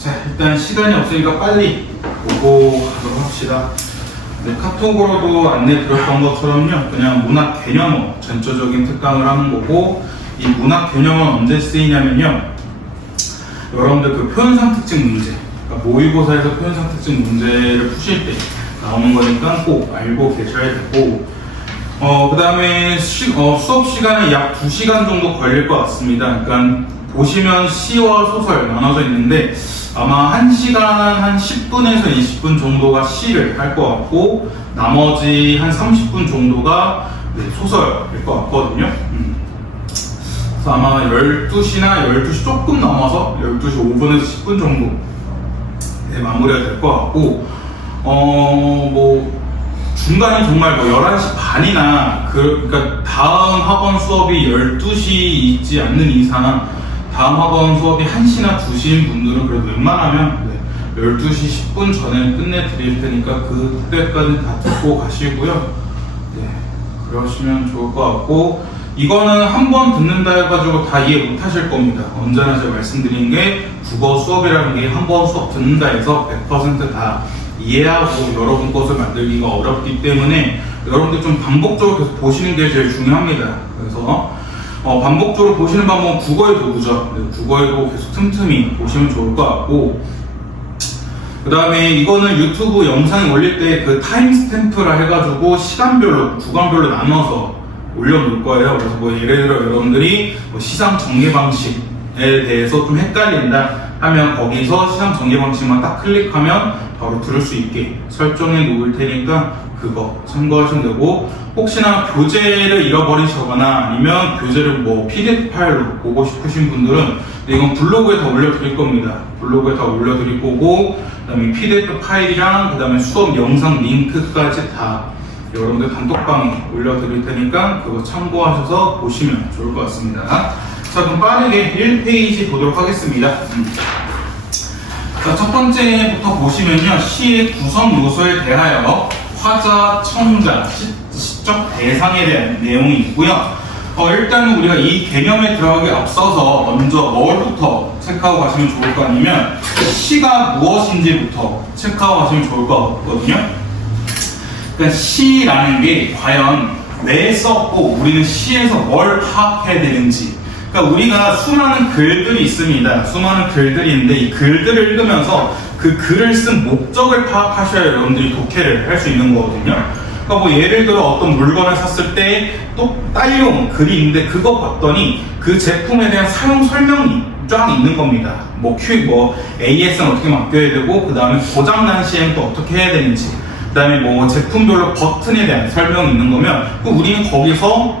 자, 일단 시간이 없으니까 빨리 보고 가도록 합시다. 네, 카톡으로도 안내 드렸던 것처럼요, 그냥 문학 개념어 전체적인 특강을 하는 거고, 이 문학 개념어는 언제 쓰이냐면요, 여러분들 그 표현상 특징 문제, 그러니까 모의고사에서 표현상 특징 문제를 푸실 때 나오는 거니까 꼭 알고 계셔야 되고, 그 다음에 수업 시간은 약 2시간 정도 걸릴 것 같습니다. 그러니까 보시면 시와 소설 나눠져 있는데 아마 1시간 한 10분에서 20분 정도가 시를 할 것 같고, 나머지 한 30분 정도가 소설일 것 같거든요. 그래서 아마 12시나 12시 조금 넘어서 12시 5분에서 10분 정도 마무리가 될 것 같고, 중간에 정말 11시 반이나 그러니까 다음 학원 수업이 12시 있지 않는 이상 다음 학원 수업이 1시나 2시인 분들은 그래도 웬만하면 12시 10분 전에 끝내드릴 테니까 그때까지 다 듣고 가시고요. 네, 그러시면 좋을 것 같고, 이거는 한 번 듣는다 해가지고 다 이해 못 하실 겁니다. 언제나 제가 말씀드린 게 국어 수업이라는 게 한 번 수업 듣는다 해서 100% 다 이해하고 여러분 것을 만들기가 어렵기 때문에 여러분들 좀 반복적으로 계속 보시는 게 제일 중요합니다. 그래서 반복적으로 보시는 방법은 국어의 도구죠. 국어에도 계속 틈틈이 보시면 좋을 것 같고, 그 다음에 이거는 유튜브 영상 올릴 때 그 타임 스탬프라 해가지고 시간별로, 구간별로 나눠서 올려놓을 거예요. 그래서 예를 들어 여러분들이 시상 전개 방식에 대해서 좀 헷갈린다 하면 거기서 시상 전개 방식만 딱 클릭하면 바로 들을 수 있게 설정해 놓을 테니까 그거 참고하시면 되고, 혹시나 교재를 잃어버리시거나 아니면 교재를 PDF 파일로 보고 싶으신 분들은 이건 블로그에 다 올려드릴 겁니다. 블로그에 다 올려드릴 거고, 그 다음에 PDF 파일이랑 그 다음에 수업 영상 링크까지 다 여러분들 단톡방에 올려드릴 테니까 그거 참고하셔서 보시면 좋을 것 같습니다. 자, 그럼 빠르게 1페이지 보도록 하겠습니다. 자, 첫 번째부터 보시면요, 시의 구성 요소에 대하여 화자, 청자, 시적 대상에 대한 내용이 있고요. 일단은 우리가 이 개념에 들어가기 앞서서 먼저 뭘부터 체크하고 가시면 좋을 거 아니면 시가 무엇인지부터 체크하고 가시면 좋을 것 같거든요. 그러니까 시라는 게 과연 왜 썼고 우리는 시에서 뭘 파악해야 되는지, 그러니까 우리가 수많은 글들이 있습니다. 수많은 글들이 있는데 이 글들을 읽으면서 그 글을 쓴 목적을 파악하셔야 여러분들이 독해를 할 수 있는 거거든요. 그러니까 예를 들어 어떤 물건을 샀을 때 또 딸려온 글이 있는데 그거 봤더니 그 제품에 대한 사용 설명이 쫙 있는 겁니다. AS는 어떻게 맡겨야 되고, 그 다음에 고장난 시에는 또 어떻게 해야 되는지, 그 다음에 제품별로 버튼에 대한 설명이 있는 거면 우리는 거기서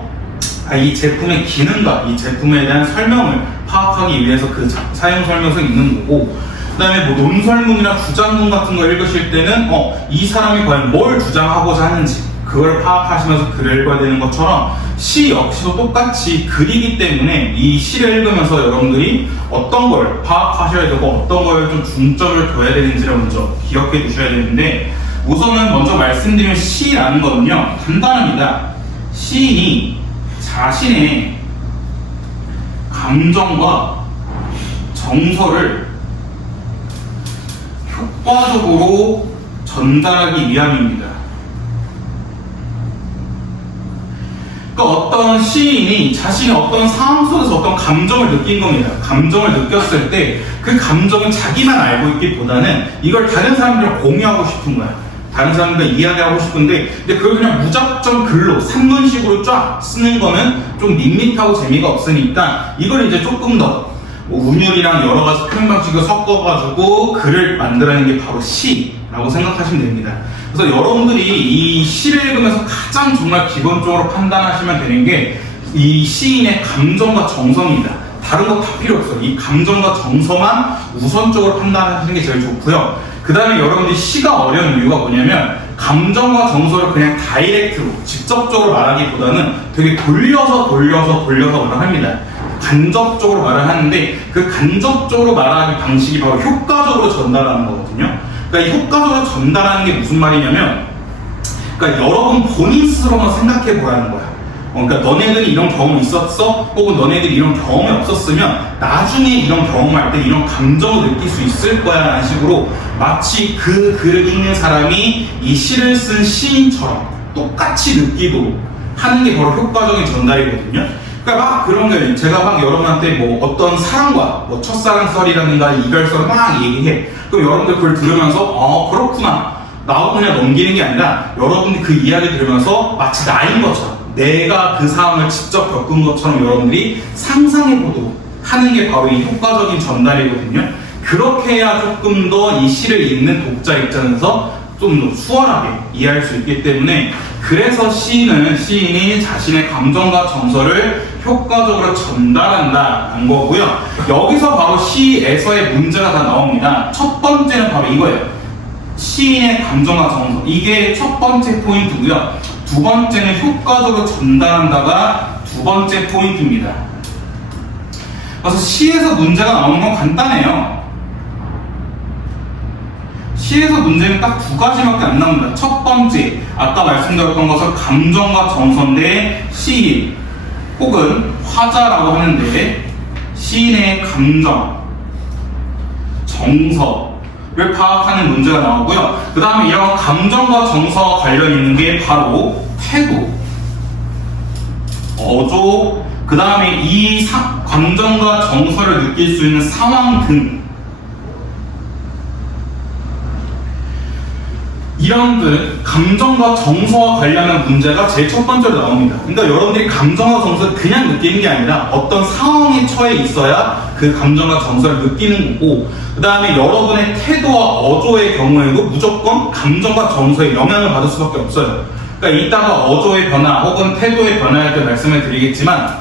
이 제품의 기능과 이 제품에 대한 설명을 파악하기 위해서 그 사용 설명서가 있는 거고, 그 다음에 논설문이나 주장문 같은 거 읽으실 때는 이 사람이 과연 뭘 주장하고자 하는지 그걸 파악하시면서 글을 읽어야 되는 것처럼 시 역시도 똑같이 글이기 때문에 이 시를 읽으면서 여러분들이 어떤 걸 파악하셔야 되고 어떤 걸 좀 중점을 둬야 되는지를 먼저 기억해 두셔야 되는데, 우선은 먼저 말씀드린 시라는 거는요, 간단합니다. 시인이 자신의 감정과 정서를 효과적으로 전달하기 위함입니다. 그러니까 어떤 시인이 자신이 어떤 상황 속에서 어떤 감정을 느낀 겁니다. 감정을 느꼈을 때 그 감정은 자기만 알고 있기보다는 이걸 다른 사람들이랑 공유하고 싶은 거야. 다른 사람들과 이야기하고 싶은데, 근데 그걸 그냥 무작정 글로 산문식으로 쫙 쓰는 거는 좀 밋밋하고 재미가 없으니까 이걸 이제 조금 더 운율이랑 여러 가지 표현 방식을 섞어가지고 글을 만들어내는 게 바로 시라고 생각하시면 됩니다. 그래서 여러분들이 이 시를 읽으면서 가장 정말 기본적으로 판단하시면 되는 게 이 시인의 감정과 정서입니다. 다른 거 다 필요 없어요. 이 감정과 정서만 우선적으로 판단하시는 게 제일 좋고요. 그 다음에 여러분들이 시가 어려운 이유가 뭐냐면 감정과 정서를 그냥 다이렉트로 직접적으로 말하기보다는 되게 돌려서 말을 합니다. 간접적으로 말을 하는데 그 간접적으로 말하는 방식이 바로 효과적으로 전달하는 거거든요. 그러니까 이 효과적으로 전달하는 게 무슨 말이냐면, 그러니까 여러분 본인 스스로만 생각해 보라는 거야. 그러니까 너네들이 이런 경험이 있었어? 혹은 너네들이 이런 경험이 없었으면 나중에 이런 경험할 때 이런 감정을 느낄 수 있을 거야 라는 식으로 마치 그 글을 읽는 사람이 이 시를 쓴 시인처럼 똑같이 느끼도록 하는 게 바로 효과적인 전달이거든요. 그러니까 막 그런 게 제가 막 여러분한테 뭐 어떤 사랑과 뭐 첫사랑설이라든가 이별설을 막 얘기해. 그럼 여러분들 그걸 들으면서 그렇구나. 나도 그냥 넘기는 게 아니라 여러분들이 그 이야기 들으면서 마치 나인 것처럼 내가 그 상황을 직접 겪은 것처럼 여러분들이 상상해보도록 하는 게 바로 이 효과적인 전달이거든요. 그렇게 해야 조금 더 이 시를 읽는 독자 입장에서 좀 더 수월하게 이해할 수 있기 때문에 그래서 시인이 자신의 감정과 정서를 효과적으로 전달한다는 거고요. 여기서 바로 시에서의 문제가 다 나옵니다. 첫 번째는 바로 이거예요. 시인의 감정과 정서. 이게 첫 번째 포인트고요. 두 번째는 효과적으로 전달한다가 두 번째 포인트입니다. 그래서 시에서 문제가 나오는 건 간단해요. 시에서 문제는 딱 두 가지밖에 안 나옵니다. 첫 번째, 아까 말씀드렸던 것은 감정과 정서인데 시인 혹은 화자라고 하는데 시인의 감정, 정서를 파악하는 문제가 나오고요. 그 다음에 이런 감정과 정서와 관련 있는 게 바로 태도, 어조, 그 다음에 이 감정과 정서를 느낄 수 있는 상황 등 이런 감정과 정서와 관련한 문제가 제일 첫 번째로 나옵니다. 그러니까 여러분들이 감정과 정서를 그냥 느끼는 게 아니라 어떤 상황에 처해 있어야 그 감정과 정서를 느끼는 거고, 그 다음에 여러분의 태도와 어조의 경우에도 무조건 감정과 정서에 영향을 받을 수밖에 없어요. 그러니까 이따가 어조의 변화 혹은 태도의 변화할 때 말씀을 드리겠지만,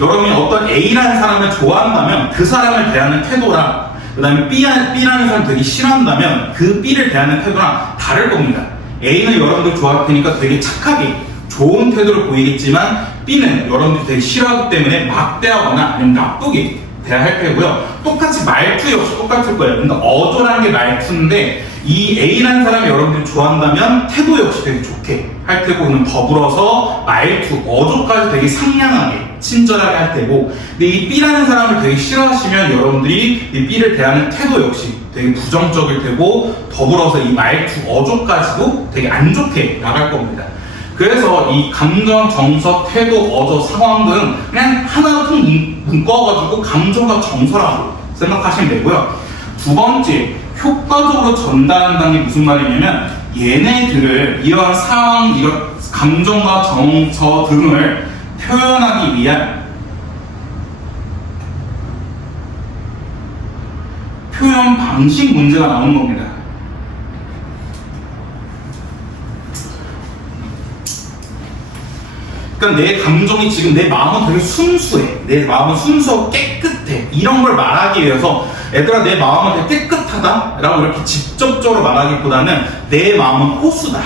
여러분이 어떤 A라는 사람을 좋아한다면 그 사람을 대하는 태도랑 그 다음에 B라는 사람 되게 싫어한다면 그 B를 대하는 태도랑 다를 겁니다. A는 여러분들 좋아할 테니까 되게 착하게 좋은 태도를 보이겠지만 B는 여러분들이 되게 싫어하기 때문에 막대하거나 아니면 나쁘게 대할 테고요. 똑같이 말투 역시 똑같을 거예요. 그러니까 어조라는 게 말투인데 이 A라는 사람이 여러분들이 좋아한다면 태도 역시 되게 좋게 할 테고, 그럼 더불어서 말투, 어조까지 되게 상냥하게 친절하게 할 테고, 근데 이 B라는 사람을 되게 싫어하시면 여러분들이 이 B를 대하는 태도 역시 되게 부정적일 테고, 더불어서 이 말투, 어조까지도 되게 안 좋게 나갈 겁니다. 그래서 이 감정, 정서, 태도, 어조, 상황 등 그냥 하나 큰 묶어가지고 감정과 정서라고 생각하시면 되고요. 두 번째, 효과적으로 전달한다는 게 무슨 말이냐면 얘네들을 이런 상황, 이런 감정과 정서 등을 표현하기 위한 표현 방식 문제가 나오는 겁니다. 그러니까 내 감정이 지금 내 마음은 되게 순수해. 내 마음은 순수하고 깨끗해. 이런 걸 말하기 위해서 얘들아 내 마음은 되게 깨끗하다 라고 이렇게 직접적으로 말하기보다는 내 마음은 호수다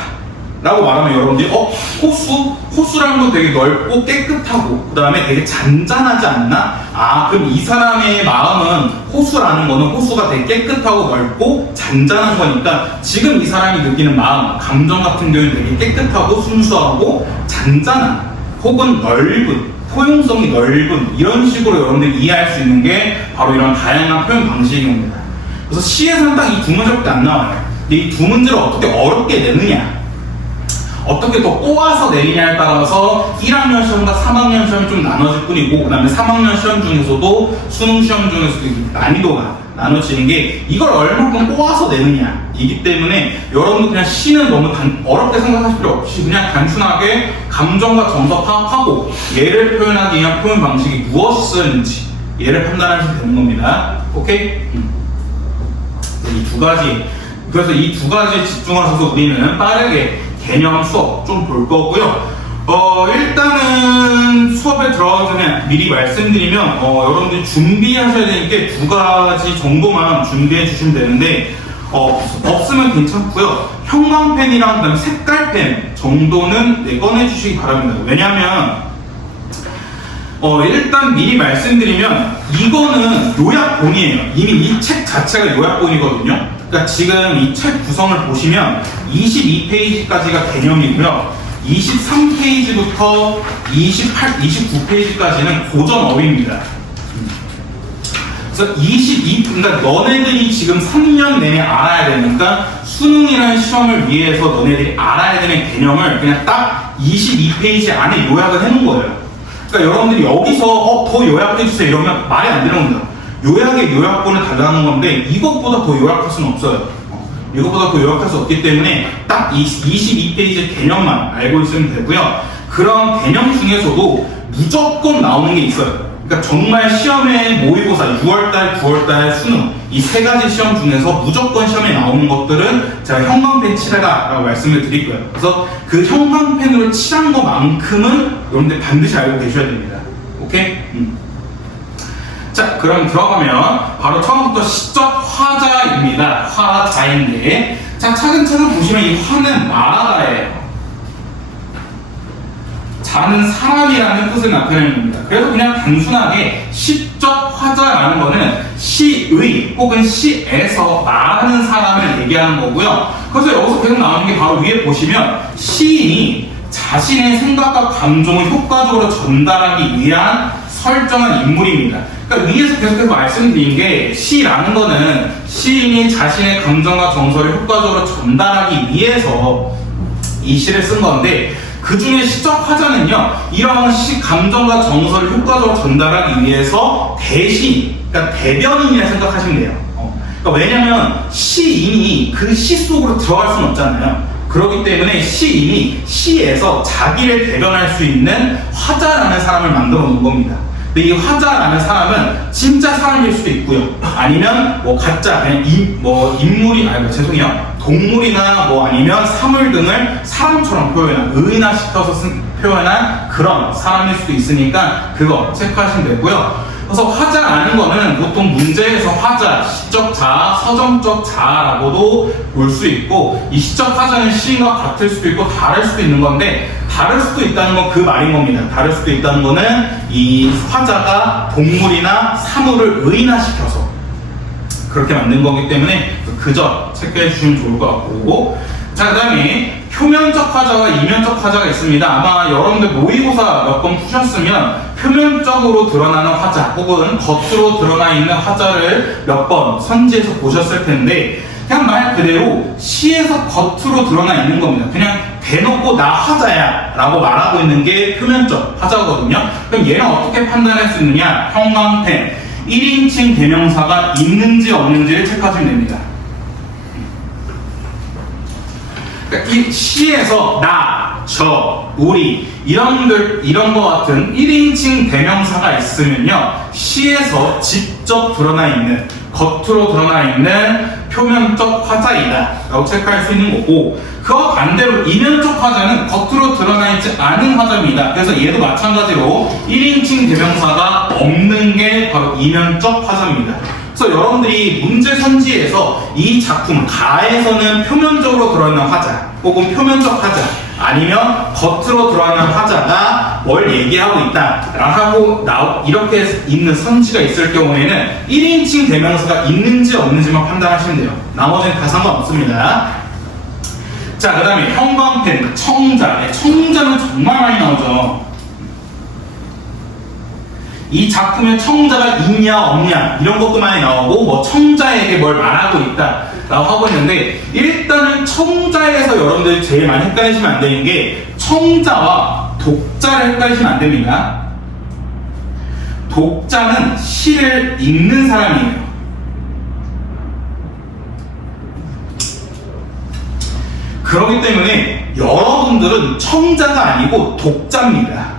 라고 말하면 여러분들이 호수라는 건 되게 넓고 깨끗하고 그 다음에 되게 잔잔하지 않나? 그럼 이 사람의 마음은 호수라는 거는 호수가 되게 깨끗하고 넓고 잔잔한 거니까 지금 이 사람이 느끼는 마음, 감정 같은 경우는 되게 깨끗하고 순수하고 잔잔한 혹은 넓은, 포용성이 넓은 이런 식으로 여러분들이 이해할 수 있는 게 바로 이런 다양한 표현 방식입니다. 그래서 시에서는 딱 이 두 문제밖에 안 나와요. 근데 이 두 문제를 어떻게 어렵게 내느냐, 어떻게 더 꼬아서 내리냐에 따라서 1학년 시험과 3학년 시험이 좀 나눠질 뿐이고, 그 다음에 3학년 시험 중에서도 수능 시험 중에서도 난이도가 나눠지는 게 이걸 얼마큼 꼬아서 내느냐 이기 때문에 여러분들 그냥 시는 너무 어렵게 생각하실 필요 없이 그냥 단순하게 감정과 정서 파악하고 얘를 표현하기 위한 표현 방식이 무엇이 쓰였는지 얘를 판단하시면 되는 겁니다. 오케이? 이 두 가지, 그래서 이 두 가지에 집중하셔서 우리는 빠르게 개념 수업 좀 볼 거고요. 일단은 수업에 들어가기 전에 미리 말씀드리면 여러분들이 준비하셔야 되는 게 두 가지 정도만 준비해 주시면 되는데 없으면 괜찮고요. 형광펜이랑 그다음에 색깔펜 정도는 꺼내 주시기 바랍니다. 왜냐하면 일단 미리 말씀드리면 이거는 요약본이에요. 이미 이 책 자체가 요약본이거든요. 그러니까 지금 이 책 구성을 보시면 22페이지까지가 개념이고요. 23페이지부터 29페이지까지는 고전어휘입니다. 그래서 그러니까 너네들이 지금 3년 내내 알아야 되니까 수능이라는 시험을 위해서 너네들이 알아야 되는 개념을 그냥 딱 22페이지 안에 요약을 해놓은 거예요. 그러니까 여러분들이 여기서 더 요약해주세요 이러면 말이 안 되는 겁니다. 요약의 요약본을 달라는 건데 이것보다 더 요약할 수는 없어요. 이것보다 더 요약할 수 없기 때문에 딱 22페이지 개념만 알고 있으면 되고요. 그런 개념 중에서도 무조건 나오는 게 있어요. 그러니까 정말 시험에 모의고사 6월달, 9월달 수능 이 세 가지 시험 중에서 무조건 시험에 나오는 것들은 제가 형광펜 칠해라라고 말씀을 드릴 거예요. 그래서 그 형광펜으로 칠한 것만큼은 여러분들 반드시 알고 계셔야 됩니다. 오케이? 자, 그럼 들어가면 바로 처음부터 시적 화자입니다. 화자인데, 자, 차근차근 보시면 이 화는 말하다예요. 자는 사람이라는 뜻을 나타내는 겁니다. 그래서 그냥 단순하게 시적 화자라는 거는 시의 혹은 시에서 말하는 사람을 얘기하는 거고요. 그래서 여기서 계속 나오는 게 바로 위에 보시면 시인이 자신의 생각과 감정을 효과적으로 전달하기 위한 설정한 인물입니다. 그러니까 위에서 계속해서 말씀드린 게 시라는 거는 시인이 자신의 감정과 정서를 효과적으로 전달하기 위해서 이 시를 쓴 건데 그 중에 시적 화자는요, 이런 감정과 정서를 효과적으로 전달하기 위해서 대신, 그러니까 대변인이라 생각하시면 돼요. 그러니까 왜냐면 시인이 그 시 속으로 들어갈 수는 없잖아요. 그렇기 때문에 시인이 시에서 자기를 대변할 수 있는 화자라는 사람을 만들어 놓은 겁니다. 근데 이 화자라는 사람은 진짜 사람일 수도 있고요. 아니면 뭐 가짜, 그냥 인물이, 동물이나 뭐 아니면 사물 등을 사람처럼 의인화시켜서 표현한 그런 사람일 수도 있으니까 그거 체크하시면 되고요. 그래서 화자라는 거는 보통 문제에서 화자, 시적 자아, 서정적 자아라고도 볼 수 있고 이 시적 화자는 시인과 같을 수도 있고 다를 수도 있는 건데 다를 수도 있다는 건 그 말인 겁니다. 다를 수도 있다는 거는 이 화자가 동물이나 사물을 의인화시켜서 그렇게 만든 거기 때문에 그 점 체크해 주시면 좋을 것 같고, 자, 그 다음에 표면적 화자와 이면적 화자가 있습니다. 아마 여러분들 모의고사 몇 번 푸셨으면 표면적으로 드러나는 화자 혹은 겉으로 드러나 있는 화자를 몇 번 선지에서 보셨을 텐데 그냥 말 그대로 시에서 겉으로 드러나 있는 겁니다. 그냥 대놓고 나 화자야 라고 말하고 있는 게 표면적 화자거든요. 그럼 얘는 어떻게 판단할 수 있느냐? 형광펜 1인칭 대명사가 있는지 없는지를 체크하시면 됩니다. 그러니까 이 시에서 나, 저, 우리 이런 거 같은 1인칭 대명사가 있으면요 시에서 직접 드러나 있는, 겉으로 드러나 있는 표면적 화자이다 라고 체크할 수 있는 거고, 그와 반대로 이면적 화자는 겉으로 드러나 있지 않은 화자입니다. 그래서 얘도 마찬가지로 1인칭 대명사가 없는 게 바로 이면적 화자입니다. 그래서 여러분들이 문제 선지에서 이 작품 가에서는 표면적으로 드러나는 화자 혹은 표면적 화자 아니면 겉으로 드러나는 화자가 뭘 얘기하고 있다 라고 이렇게 있는 선지가 있을 경우에는 1인칭 대명사가 있는지 없는지만 판단하시면 돼요. 나머지는 다 상관없습니다. 자, 그 다음에 형광펜, 청자. 청자는 정말 많이 나오죠. 이 작품에 청자가 있냐 없냐 이런 것도 많이 나오고 뭐 청자에게 뭘 말하고 있다 라고 하고 있는데, 일단은 청자에서 여러분들이 제일 많이 헷갈리시면 안 되는 게 청자와 독자를 헷갈리시면 안 됩니다. 독자는 시를 읽는 사람이에요. 그렇기 때문에 여러분들은 청자가 아니고 독자입니다.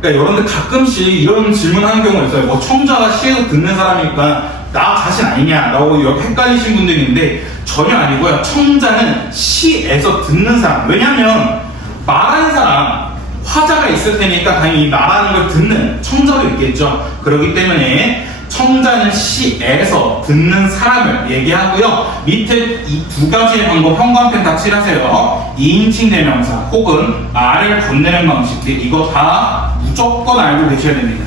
그러니까 여러분들 가끔씩 이런 질문하는 경우가 있어요. 뭐 청자가 시에서 듣는 사람이니까 나 자신 아니냐 라고 이렇게 헷갈리신 분들이 있는데 전혀 아니고요. 청자는 시에서 듣는 사람. 왜냐하면 말하는 사람, 화자가 있을 테니까 당연히 말하는 걸 듣는 청자도 있겠죠. 그렇기 때문에 청자는 시에서 듣는 사람을 얘기하고요. 밑에 이 두 가지의 방법 형광펜 다 칠하세요. 2인칭 대명사 혹은 말을 건네는 방식, 이거 다 무조건 알고 계셔야 됩니다.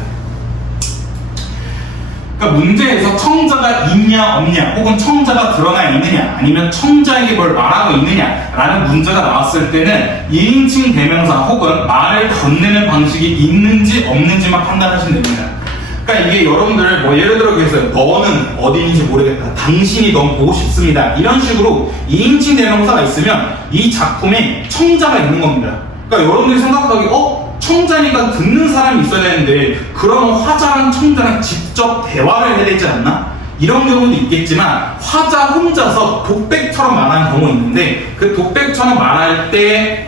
그러니까 문제에서 청자가 있냐 없냐 혹은 청자가 드러나 있느냐 아니면 청자에게 뭘 말하고 있느냐라는 문제가 나왔을 때는 2인칭 대명사 혹은 말을 건네는 방식이 있는지 없는지만 판단하시면 됩니다. 그러니까 이게 여러분들 뭐 예를 들어 그랬어요. 너는 어디인지 모르겠다. 당신이 너무 보고 싶습니다. 이런 식으로 2인칭 대명사가 있으면 이 작품에 청자가 있는 겁니다. 그러니까 여러분들이 생각하기 청자니까 듣는 사람이 있어야 되는데 그러면 화자랑 청자랑 직접 대화를 해야 되지 않나? 이런 경우도 있겠지만 화자 혼자서 독백처럼 말하는 경우가 있는데 그 독백처럼 말할 때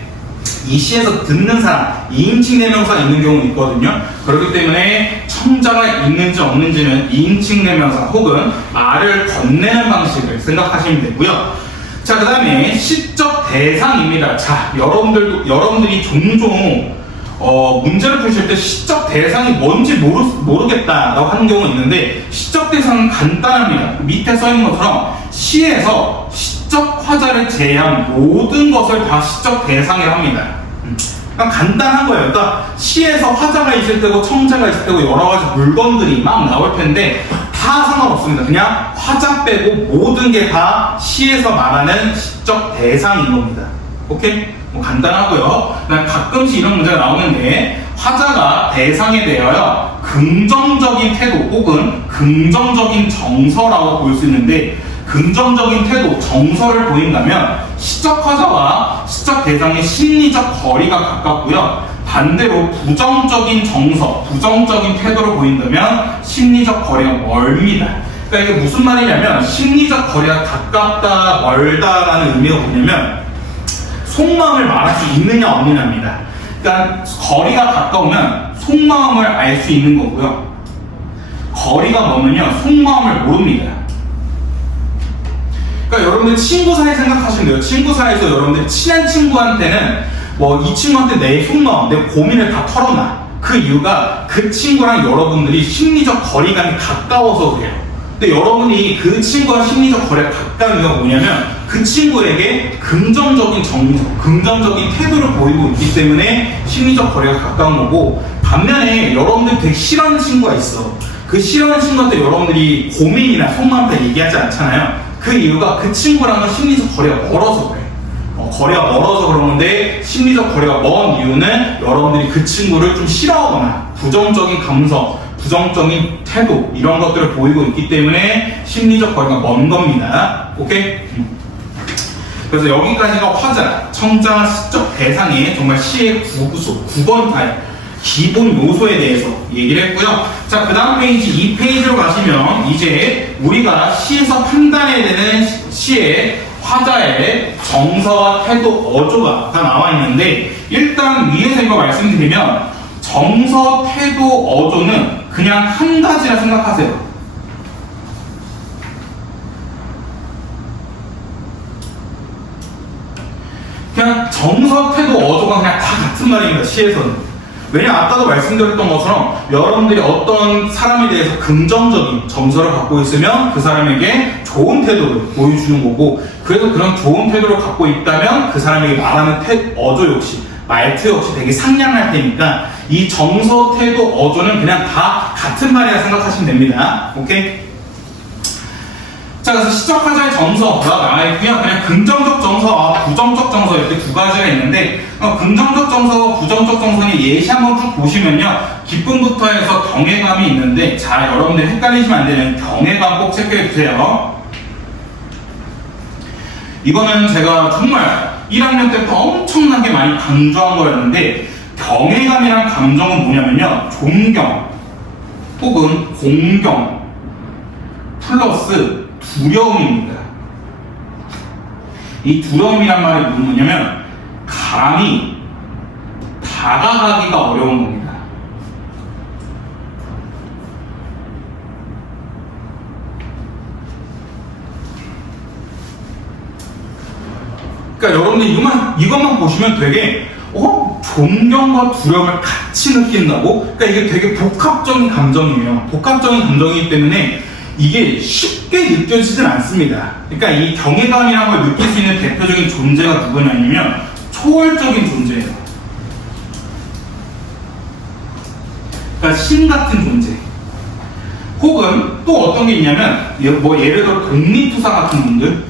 이 시에서 듣는 사람, 2인칭 대명사가 있는 경우가 있거든요. 그렇기 때문에 청자가 있는지 없는지는 2인칭 대명사 혹은 말을 건네는 방식을 생각하시면 되고요. 자, 그 다음에 시적 대상입니다. 자, 여러분들이 종종 문제를 푸실 때 시적 대상이 뭔지 모르겠다라고 하는 경우가 있는데 시적 대상은 간단합니다. 밑에 써 있는 것처럼 시에서 시적 화자를 제외한 모든 것을 다 시적 대상이라고 합니다. 그러니까 간단한 거예요. 그러니까 시에서 화자가 있을 때고 청자가 있을 때고 여러 가지 물건들이 막 나올 텐데 다 상관없습니다. 그냥 화자 빼고 모든 게 다 시에서 말하는 시적 대상인 겁니다. 오케이? 뭐 간단하고요. 가끔씩 이런 문제가 나오는데 화자가 대상에 대하여 긍정적인 태도 혹은 긍정적인 정서라고 볼 수 있는데 긍정적인 태도, 정서를 보인다면 시적 화자와 시적 대상의 심리적 거리가 가깝고요. 반대로 부정적인 정서, 부정적인 태도를 보인다면 심리적 거리가 멀습니다. 그러니까 이게 무슨 말이냐면 심리적 거리가 가깝다, 멀다라는 의미가 뭐냐면 속마음을 말할 수 있느냐 없느냐입니다. 그러니까 거리가 가까우면 속마음을 알 수 있는 거고요. 거리가 멀면요 속마음을 모릅니다. 그러니까 여러분들 친구 사이 생각하시면 돼요. 친구 사이에서 여러분들 친한 친구한테는 뭐 이 친구한테 내 속마음, 내 고민을 다 털어놔. 그 이유가 그 친구랑 여러분들이 심리적 거리감이 가까워서 그래요. 근데 여러분이 그 친구와 심리적 거리가 가까운 이유가 뭐냐면 그 친구에게 긍정적인 정서, 긍정적인 태도를 보이고 있기 때문에 심리적 거리가 가까운 거고 반면에 여러분들 되게 싫어하는 친구가 있어. 그 싫어하는 친구한테 여러분들이 고민이나 속마음 다 얘기하지 않잖아요. 그 이유가 그 친구랑은 심리적 거리가 멀어서 그래. 거리가 멀어서 그러는데 심리적 거리가 먼 이유는 여러분들이 그 친구를 좀 싫어하거나 부정적인 감성, 부정적인 태도 이런 것들을 보이고 있기 때문에 심리적 거리가 먼 겁니다. 오케이? 그래서 여기까지가 화자, 청자, 시적 대상의 정말 시의 구구소, 9번 타입 기본 요소에 대해서 얘기를 했고요. 자, 그 다음 페이지 2페이지로 가시면 이제 우리가 시에서 판단해야 되는 시의 화자의 정서와 태도, 어조가 다 나와 있는데 일단 위에서 이거 말씀드리면 정서, 태도, 어조는 그냥 한 가지라 생각하세요. 그냥 정서, 태도, 어조가 그냥 다 같은 말입니다. 시에서는. 왜냐면 아까도 말씀드렸던 것처럼 여러분들이 어떤 사람에 대해서 긍정적인 정서를 갖고 있으면 그 사람에게 좋은 태도를 보여주는 거고 그래서 그런 좋은 태도를 갖고 있다면 그 사람에게 말하는 어조 역시 말투 역시 되게 상냥할 테니까 이 정서, 태도, 어조는 그냥 다 같은 말이라 생각하시면 됩니다. 오케이? 자, 그래서 시적 화자의 정서가 나와 있고요. 그냥 긍정적 정서와 부정적 정서 이렇게 두 가지가 있는데 긍정적 정서와 부정적 정서는 예시 한번 쭉 보시면요. 기쁨부터 해서 경외감이 있는데 자, 여러분들 헷갈리시면 안 되는 경외감 꼭 체크해 주세요. 이거는 제가 정말 1학년 때부터 엄청나게 많이 강조한 거였는데 경외감이란 감정은 뭐냐면요. 존경 혹은 공경 플러스 두려움입니다. 이 두려움이란 말이 뭐냐면 감히 다가가기가 어려운 겁니다. 그러니까 여러분들 이것만 보시면 되게 존경과 두려움을 같이 느낀다고? 그러니까 이게 되게 복합적인 감정이에요. 복합적인 감정이기 때문에 이게 쉽게 느껴지진 않습니다. 그러니까 이 경외감이라는 걸 느낄 수 있는 대표적인 존재가 누구냐면 초월적인 존재예요. 그러니까 신 같은 존재 혹은 또 어떤 게 있냐면 뭐 예를 들어 독립투사 같은 분들,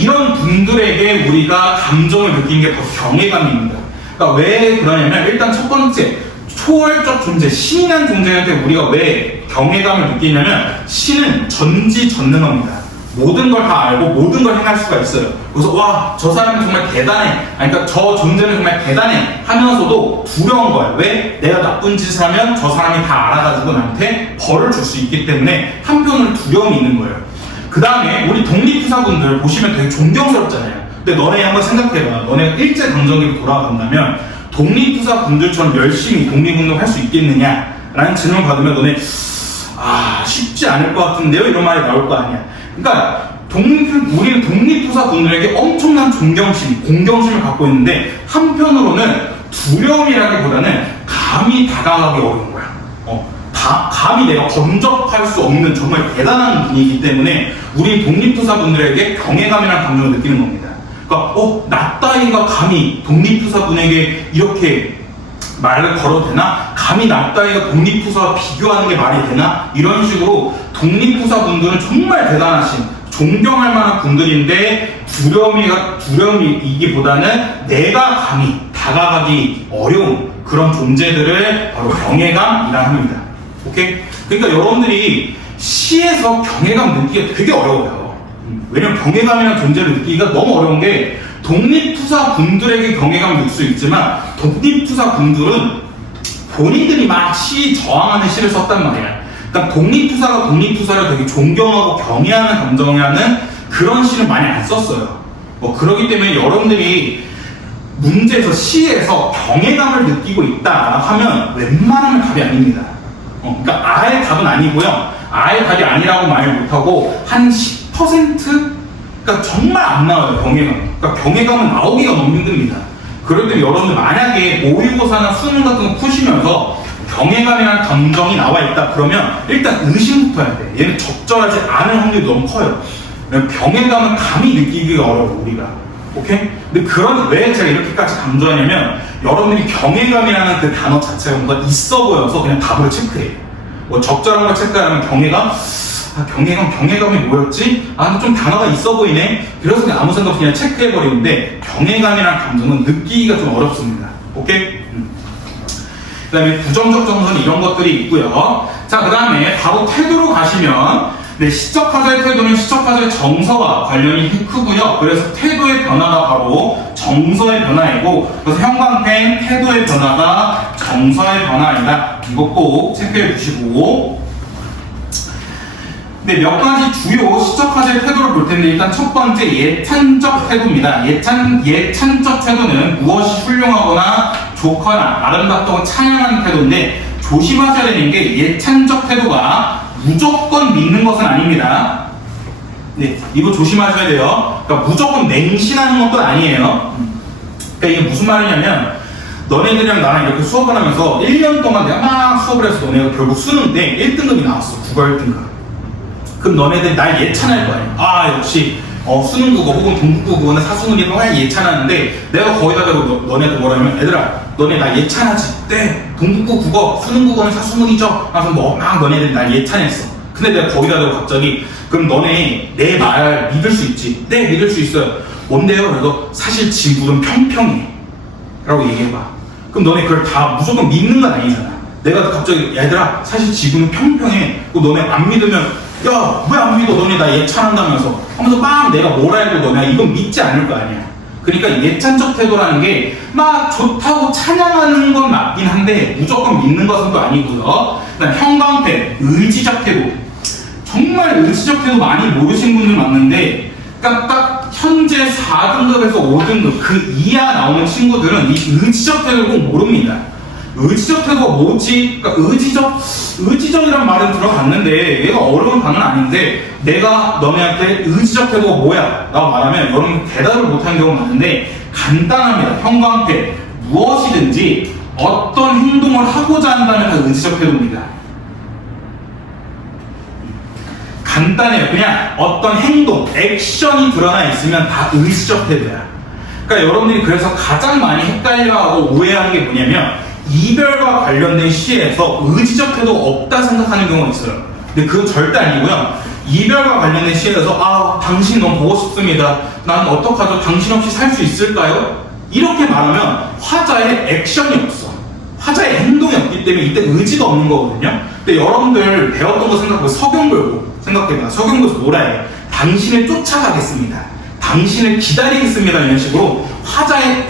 이런 분들에게 우리가 감정을 느끼는 게 바로 경외감입니다. 그러니까 왜 그러냐면 일단 첫 번째, 초월적 존재, 신이란 존재한테 우리가 왜 경외감을 느끼냐면 신은 전지전능합니다. 모든 걸 다 알고 모든 걸 행할 수가 있어요. 그래서 와, 저 사람은 정말 대단해. 아니, 그러니까 저 존재는 정말 대단해 하면서도 두려운 거야. 왜? 내가 나쁜 짓을 하면 저 사람이 다 알아가지고 나한테 벌을 줄 수 있기 때문에 한편으로 두려움이 있는 거예요. 그 다음에 우리 독립투사분들 보시면 되게 존경스럽잖아요. 근데 너네 한번 생각해봐. 너네가 일제강점기로 돌아간다면 독립투사분들처럼 열심히 독립운동을 할 수 있겠느냐? 라는 질문을 받으면 너네 쉽지 않을 것 같은데요? 이런 말이 나올 거 아니야. 그러니까 우리는 독립투사분들에게 엄청난 존경심, 공경심을 갖고 있는데 한편으로는 두려움이라기보다는 감히 다가가기 어려운 거야. 감히 내가 범접할 수 없는 정말 대단한 분이기 때문에 우리 독립투사분들에게 경외감이라는 감정을 느끼는 겁니다. 그러니까 나 따위가 감히 독립투사분에게 이렇게 말을 걸어도 되나? 감히 나 따위가 독립투사와 비교하는 게 말이 되나? 이런 식으로 독립투사분들은 정말 대단하신, 존경할 만한 분들인데 두려움이기보다는 내가 감히 다가가기 어려운 그런 존재들을 바로 경외감이라 합니다. 오케이? 그러니까 여러분들이 시에서 경외감 느끼기가 되게 어려워요. 왜냐면 경외감이라는 존재를 느끼기가 너무 어려운 게 독립투사 분들에게 경외감을 느낄 수 있지만 독립투사 분들은 본인들이 막 시 저항하는 시를 썼단 말이야. 그러니까 독립투사가 독립투사를 되게 존경하고 경외하는 감정이라는 그런 시를 많이 안 썼어요. 그렇기 때문에 여러분들이 문제에서 시에서 경외감을 느끼고 있다 하면 웬만하면 답이 아닙니다. 그러니까 아예 답은 아니고요. 아예 답이 아니라고 말 못하고 한 10%? 그러니까 정말 안 나와요, 경외감. 그러니까 경외감은 나오기가 너무 힘듭니다. 그럴 때 여러분들 만약에 모의고사나 수능 같은 거 푸시면서 경외감이라는 감정이 나와 있다 그러면 일단 의심부터 해야 돼. 얘는 적절하지 않은 확률이 너무 커요. 경외감은 감히 느끼기가 어려워, 우리가. 오케이? 근데 왜 제가 이렇게까지 강조하냐면 여러분들이 경외감이라는 그 단어 자체가 뭔가 있어 보여서 그냥 답을 체크해. 적절한 걸 체크하려면 경외감이 뭐였지? 좀 단어가 있어 보이네? 그래서 그냥 아무 생각 없이 그냥 체크해버리는데 경외감이라는 감정은 느끼기가 좀 어렵습니다. 오케이? 그 다음에 부정적 정서는 이런 것들이 있고요. 자, 그 다음에 바로 태도로 가시면 시적화자의 태도는 시적화자의 정서와 관련이 크고요. 그래서 태도의 변화가 바로 정서의 변화이고, 그래서 형광펜 태도의 변화가 정서의 변화이다. 이거 꼭 체크해 주시고. 몇 가지 주요 시적화자의 태도를 볼 텐데, 일단 첫 번째 예찬적 태도입니다. 예찬적 태도는 무엇이 훌륭하거나 좋거나 아름답다고 찬양하는 태도인데, 조심하셔야 되는 게 예찬적 태도가 무조건 믿는 것은 아닙니다. 이거 조심하셔야 돼요. 그러니까 무조건 맹신하는 것도 아니에요. 그러니까 이게 무슨 말이냐면, 너네들이랑 나랑 이렇게 수업을 하면서 1년 동안 내가 막 수업을 해서 너네가 결국 수능 때 1등급이 나왔어. 국어 1등급. 그럼 너네들이 날 예찬할 거야. 역시 수능국어 혹은 동국국어는 사수능이 정말 예찬하는데, 내가 거기다 대고 너네들 뭐라면, 얘들아 너네 나 예찬하지? 네, 동국국어 수능국어는 사수능이죠. 그래서 막 너네들이 날 예찬했어. 근데 내가 거기다 대고 갑자기, 그럼 너네 내 말 믿을 수 있지? 네, 믿을 수 있어요. 뭔데요? 그래서 사실 지구는 평평해 라고 얘기해봐. 그럼 너네 그걸 다 무조건 믿는 건 아니잖아. 내가 갑자기 얘들아 사실 지구는 평평해. 너네 안 믿으면 야, 왜 안 믿어? 너네 나 예찬한다면서 하면서 막 내가 뭐라 해도 너네 이건 믿지 않을 거 아니야. 그러니까 예찬적 태도라는 게 막 좋다고 찬양하는 건 맞긴 한데 무조건 믿는 것은 또 아니고요. 그다음 형광펜, 의지적 태도. 정말 의지적 태도 많이 모르신 분들 많는데, 그러니까 딱 현재 4등급에서 5등급 그 이하 나오는 친구들은 이 의지적 태도를 꼭 모릅니다. 의지적 태도가 뭐지? 그러니까 의지적이란 말은 들어봤는데 얘가 어려운 단어는 아닌데, 내가 너네한테 의지적 태도가 뭐야? 라고 말하면 여러분 대답을 못하는 경우가 많은데 간단합니다. 형광펜, 무엇이든지 어떤 행동을 하고자 한다면 다 의지적 태도입니다. 간단해요. 그냥 어떤 행동, 액션이 드러나 있으면 다 의지적 태도야. 그러니까 여러분들이 그래서 가장 많이 헷갈려하고 오해하는 게 뭐냐면 이별과 관련된 시에서 의지적 태도가 없다 생각하는 경우가 있어요. 근데 그건 절대 아니고요. 이별과 관련된 시에서 당신 너무 보고 싶습니다. 난 어떡하죠? 당신 없이 살 수 있을까요? 이렇게 말하면 화자의 액션이 없어. 화자의 행동이 없기 때문에 이때 의지가 없는 거거든요. 근데 여러분들 배웠던 거 생각해보고 서경보고 생각해봐. 서경보에서 뭐라 해요? 당신을 쫓아가겠습니다. 당신을 기다리겠습니다. 이런 식으로 화자의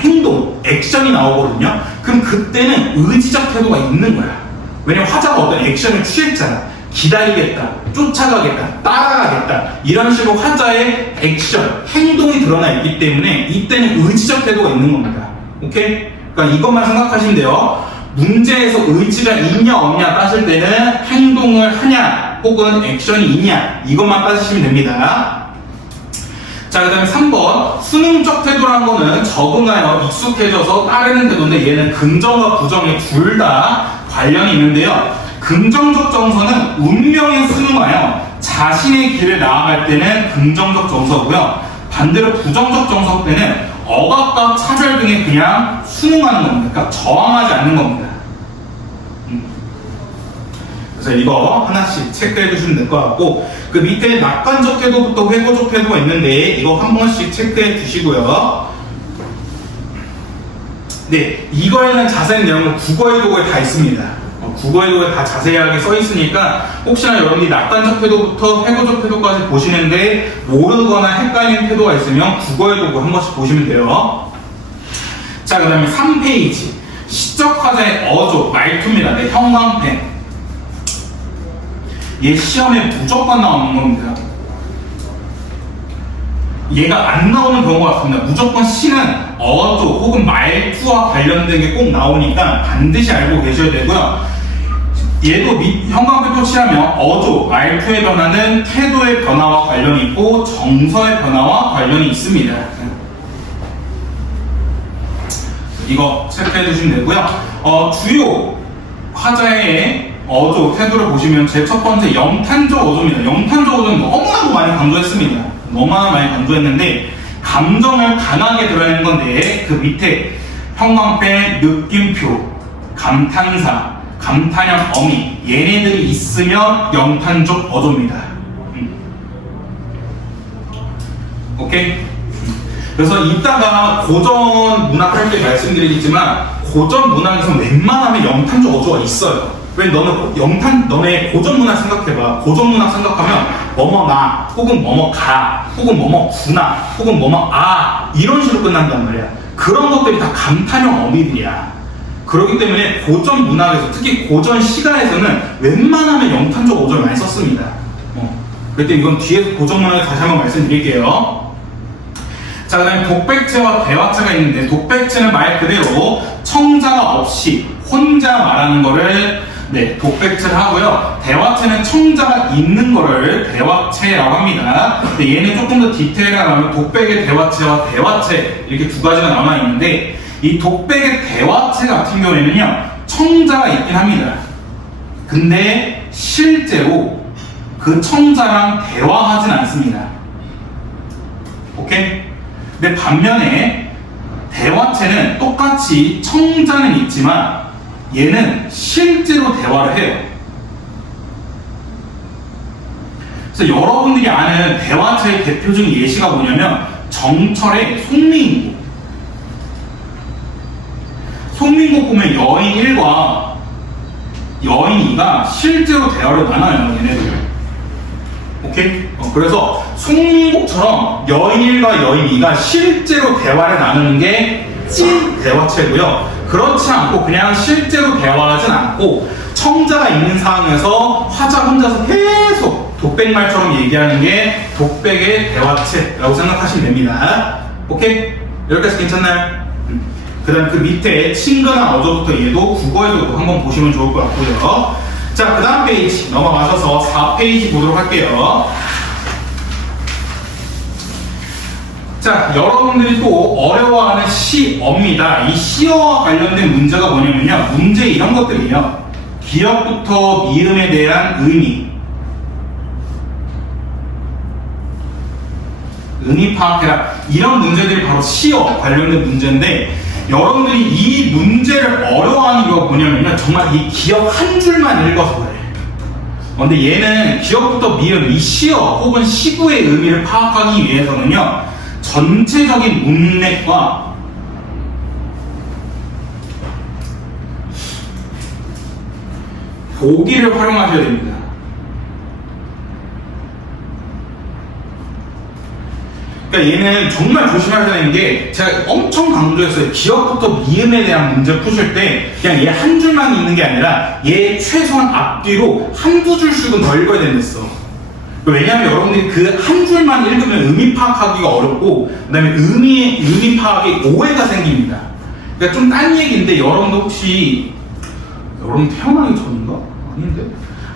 행동, 액션이 나오거든요. 그럼 그때는 의지적 태도가 있는 거야. 왜냐면 화자가 어떤 액션을 취했잖아. 기다리겠다, 쫓아가겠다, 따라가겠다 이런 식으로 화자의 액션, 행동이 드러나 있기 때문에 이때는 의지적 태도가 있는 겁니다. 오케이? 그러니까 이것만 생각하시면 돼요. 문제에서 의지가 있냐 없냐 따질 때는 행동을 하냐 혹은 액션이 있냐 이것만 따지시면 됩니다. 자, 그 다음에 3번 수능적 태도라는 거는 적응하여 익숙해져서 따르는 태도인데 얘는 긍정과 부정이 둘 다 관련이 있는데요. 긍정적 정서는 운명에 순응하여 자신의 길을 나아갈 때는 긍정적 정서고요. 반대로 부정적 정서 때는 억압과 차별 등에 그냥 순응하는 겁니다. 그러니까 저항하지 않는 겁니다. 그래서 이거 하나씩 체크해 주시면 될 것 같고 그 밑에 낙관적 태도부터 회고적 태도가 있는데 이거 한 번씩 체크해 주시고요. 네, 이거에는 자세한 내용은 국어의도에 다 있습니다. 국어에도 다 자세하게 써 있으니까 혹시나 여러분이 낙관적 태도부터 회고적 태도까지 보시는데 모르거나 헷갈리는 태도가 있으면 국어에도 한 번씩 보시면 돼요. 자, 그 다음에 3페이지 시적 화자의 어조, 말투입니다. 네, 형광펜. 얘 시험에 무조건 나오는 겁니다. 얘가 안 나오는 경우가 없습니다. 무조건 시는 어조 혹은 말투와 관련된 게 꼭 나오니까 반드시 알고 계셔야 되고요. 얘도 형광펜 표시하면 어조, 말투의 변화는 태도의 변화와 관련이 있고 정서의 변화와 관련이 있습니다. 이거 체크해 주시면 되고요. 주요 화자의 어조, 태도를 보시면 제 첫 번째 염탄적 어조입니다. 염탄적 어조는 너무나도 많이 강조했습니다. 너무나 많이 강조했는데 감정을 강하게 드러내는 건데 그 밑에 형광펜, 느낌표, 감탄사, 감탄형 어미 얘네들이 있으면 염탄적 어조입니다. 오케이? 그래서 이따가 고전 문학 할 때 말씀드리겠지만 고전 문학에서 웬만하면 염탄적 어조가 있어요. 왜 너네 고전 문학 생각해봐. 고전 문학 생각하면 뭐뭐나 혹은 뭐뭐가 혹은 뭐뭐구나 혹은 뭐뭐아 이런 식으로 끝난단 말이야. 그런 것들이 다 감탄형 어미들이야. 그렇기 때문에 고전 문학에서 특히 고전 시가에서는 웬만하면 염탄적 어조를 많이 썼습니다. 그때 이건 뒤에서 고전 문학에서 다시 한번 말씀드릴게요. 자, 그 다음에 독백체와 대화체가 있는데 독백체는 말 그대로 청자가 없이 혼자 말하는 거를 독백체를 하고요. 대화체는 청자가 있는 거를 대화체라고 합니다. 근데 얘는 조금 더 디테일하면 독백의 대화체와 대화체 이렇게 두 가지가 남아 있는데 이 독백의 대화체 같은 경우에는요 청자가 있긴 합니다. 근데 실제로 그 청자랑 대화하진 않습니다. 오케이? 근데 반면에 대화체는 똑같이 청자는 있지만 얘는 실제로 대화를 해요. 그래서 여러분들이 아는 대화체의 대표적인 예시가 뭐냐면 정철의 송민국. 송민국 보면 여인 1과 여인 2가 실제로 대화를 나눠요, 얘네들. 오케이? 그래서 송민국처럼 여인 1과 여인 2가 실제로 대화를 나누는 게 찐 대화체고요. 그렇지 않고 그냥 실제로 대화하진 않고 청자가 있는 상황에서 화자 혼자서 계속 독백말처럼 얘기하는 게 독백의 대화체라고 생각하시면 됩니다. 오케이? 여기까지 괜찮나요? 그 다음 그 밑에 친근한 어조부터 얘도 국어에도 한번 보시면 좋을 것 같고요. 자, 그 다음 페이지 넘어가셔서 4페이지 보도록 할게요. 자, 여러분들이 또 어려워하는 시어입니다. 이 시어와 관련된 문제가 뭐냐면요. 문제 이런 것들이에요. 기억부터 미음에 대한 의미. 의미 파악해라. 이런 문제들이 바로 시어 관련된 문제인데 여러분들이 이 문제를 어려워하는 이유가 뭐냐면요, 정말 이 기억 한 줄만 읽어서 그래. 근데 얘는 기억부터 미음, 이 시어 혹은 시구의 의미를 파악하기 위해서는요, 전체적인 문맥과 보기를 활용하셔야 됩니다. 그러니까 얘는 정말 조심하셔야 되는 게, 제가 엄청 강조했어요. 기억부터 미음에 대한 문제 푸실 때 그냥 얘 한 줄만 읽는 게 아니라 얘 최소한 앞뒤로 한두 줄씩은 더 읽어야 된댔어. 왜냐하면 여러분들이 그 한 줄만 읽으면 의미 파악하기가 어렵고, 그 다음에 의미 파악에 오해가 생깁니다. 그러니까 좀 딴 얘기인데, 여러분도 혹시 여러분 태어나기 전인가? 아닌데?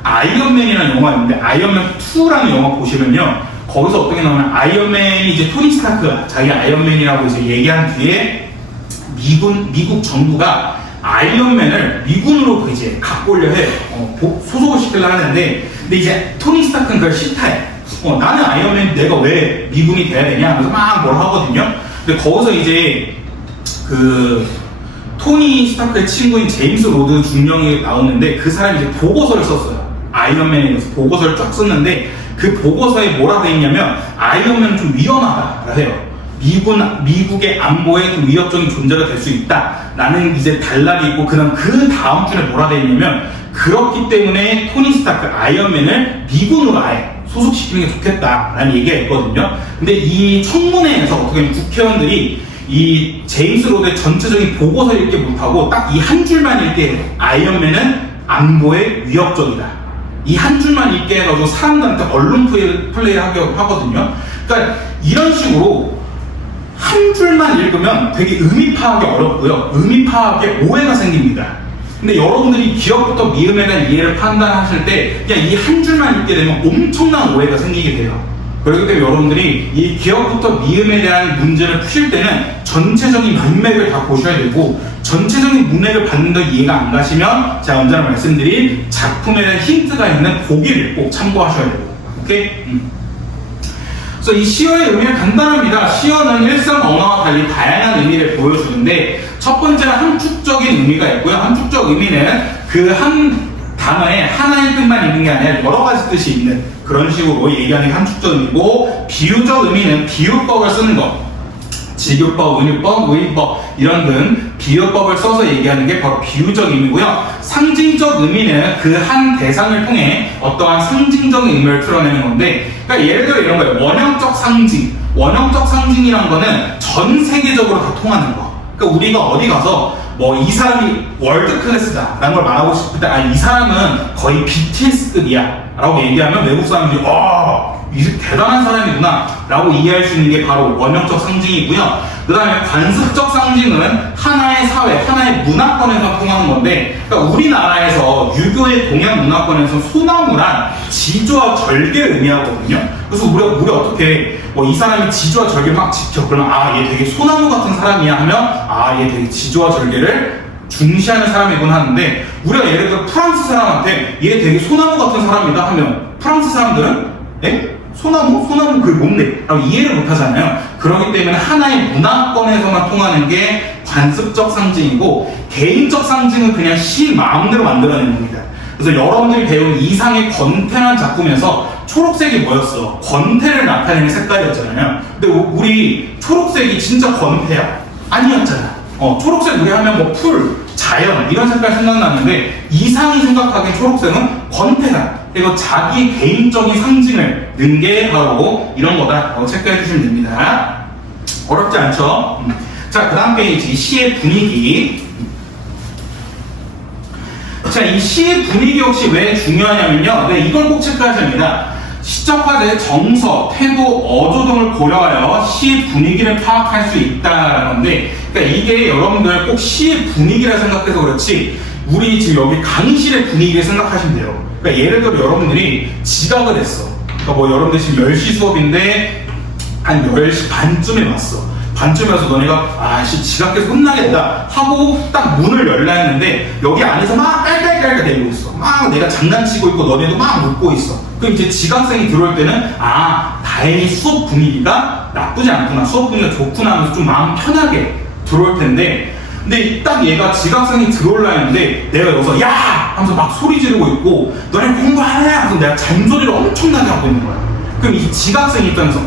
아이언맨이라는 영화 있는데, 아이언맨 2라는 영화 보시면요, 거기서 어떻게 나오냐면, 아이언맨이 이제 토니 스타크가 자기 아이언맨이라고 이제 얘기한 뒤에 미국 정부가 아이언맨을 미군으로 이제 갖고 오려 해. 소속을 시키려고 하는데, 근데 이제 토니 스타크는 그걸 싫다해. 나는 아이언맨 내가 왜 미군이 돼야 되냐? 그래서 막 뭘 하거든요. 근데 거기서 이제 그 토니 스타크의 친구인 제임스 로드 중령이 나오는데, 그 사람이 이제 보고서를 썼어요. 아이언맨에 대해서 보고서를 쫙 썼는데, 그 보고서에 뭐라 돼 있냐면, 아이언맨은 좀 위험하다 해요. 미국의 안보에 좀 위협적인 존재가 될 수 있다 라는 이제 단락이 있고, 그 다음 줄에 뭐라 돼 있냐면, 그렇기 때문에 토니 스타크 아이언맨을 미군으로 아예 소속시키는 게 좋겠다 라는 얘기가 있거든요. 근데 이 청문회에서 어떻게 보면 국회의원들이 이 제임스 로드의 전체적인 보고서를 읽지 못하고 딱 이 한 줄만 읽게, 아이언맨은 안보에 위협적이다, 이 한 줄만 읽게 해가지고 사람들한테 언론 플레이를 하거든요. 그러니까 이런 식으로 한 줄만 읽으면 되게 의미 파악이 어렵고요, 의미 파악에 오해가 생깁니다. 근데 여러분들이 기억부터 미음에 대한 이해를 판단하실 때 그냥 이 한 줄만 읽게 되면 엄청난 오해가 생기게 돼요. 그렇기 때문에 여러분들이 이 기억부터 미음에 대한 문제를 푸실 때는 전체적인 문맥을 다 보셔야 되고, 전체적인 문맥을 봤는데 이해가 안 가시면 제가 언제나 말씀드린 작품에 대한 힌트가 있는 보기를 꼭 참고하셔야 되고, 오케이? 그래서 이 시어의 의미는 간단합니다. 시어는 일상 언어와 달리 다양한 의미를 보여주는데, 첫 번째는 함축적인 의미가 있고요. 함축적 의미는 그 한 단어에 하나의 뜻만 있는 게 아니라 여러 가지 뜻이 있는 그런 식으로 얘기하는 게 함축적 의미고, 비유적 의미는 비유법을 쓰는 것, 직유법, 은유법, 의법 이런 등 비유법을 써서 얘기하는 게 바로 비유적 의미고요. 상징적 의미는 그 한 대상을 통해 어떠한 상징적인 의미를 드러내는 건데, 그러니까 예를 들어 이런 거예요. 원형적 상징. 원형적 상징이란 거는 전 세계적으로 다 통하는 거. 그러니까 우리가 어디 가서 이 사람이 월드 클래스다 라는 걸 말하고 싶을 때, 이 사람은 거의 BTS급이야 라고 얘기하면 외국 사람들이 이 대단한 사람이구나 라고 이해할 수 있는 게 바로 원형적 상징이고요. 그 다음에 관습적 상징은 하나의 사회, 하나의 문화권에서 통하는 건데, 그러니까 우리나라에서 유교의 동양 문화권에서 소나무란 지조와 절개를 의미하거든요. 그래서 우리 어떻게 이 사람이 지조와 절개를 막 지켜, 그러면 얘 되게 소나무 같은 사람이야 하면, 얘 되게 지조와 절개를 중시하는 사람이구나 하는데, 우리가 예를 들어 프랑스 사람한테 얘 되게 소나무 같은 사람이다 하면 프랑스 사람들은 소나무 그게 뭔데? 라고 이해를 못 하잖아요. 그렇기 때문에 하나의 문화권에서만 통하는 게 관습적 상징이고, 개인적 상징은 그냥 시 마음대로 만들어내는 겁니다. 그래서 여러분들이 배운 이상의 권태라는 작품에서 초록색이 뭐였어? 권태를 나타내는 색깔이었잖아요. 근데 우리 초록색이 진짜 권태야? 아니었잖아. 초록색 우리 하면 풀, 자연 이런 색깔 생각나는데, 이상이 생각하기엔 초록색은 권태다. 그리고 자기 개인적인 상징을 넣은 게 바로 이런 거다. 체크해 주시면 됩니다. 어렵지 않죠? 자, 그 다음 페이지, 시의 분위기. 자, 이 시의 분위기 역시 왜 중요하냐면요, 이걸 꼭 체크하셔야 합니다. 시적화된 정서, 태도, 어조 등을 고려하여 시의 분위기를 파악할 수 있다라는 건데, 그러니까 이게 여러분들 꼭 시의 분위기라 생각해서 그렇지, 우리 지금 여기 강의실의 분위기를 생각하시면 돼요. 그러니까 예를 들어 여러분들이 지각을 했어. 그러니까 여러분들 지금 10시 수업인데 한 10시 반쯤에 왔어. 반쯤에 와서 너네가 지각해서 혼나겠다 하고 딱 문을 열라 했는데, 여기 안에서 막 깔깔깔깔 대고 있어. 막 내가 장난치고 있고 너네도 막 웃고 있어. 그럼 이제 지각생이 들어올 때는 다행히 수업 분위기가 나쁘지 않구나, 수업 분위기가 좋구나 하면서 좀 마음 편하게 들어올 텐데, 근데 딱 얘가 지각생이 들어올라 했는데 내가 여기서 야! 하면서 막 소리 지르고 있고 너네 공부하네! 하면서 내가 잔소리를 엄청나게 하고 있는 거야. 그럼 이 지각생 입장에서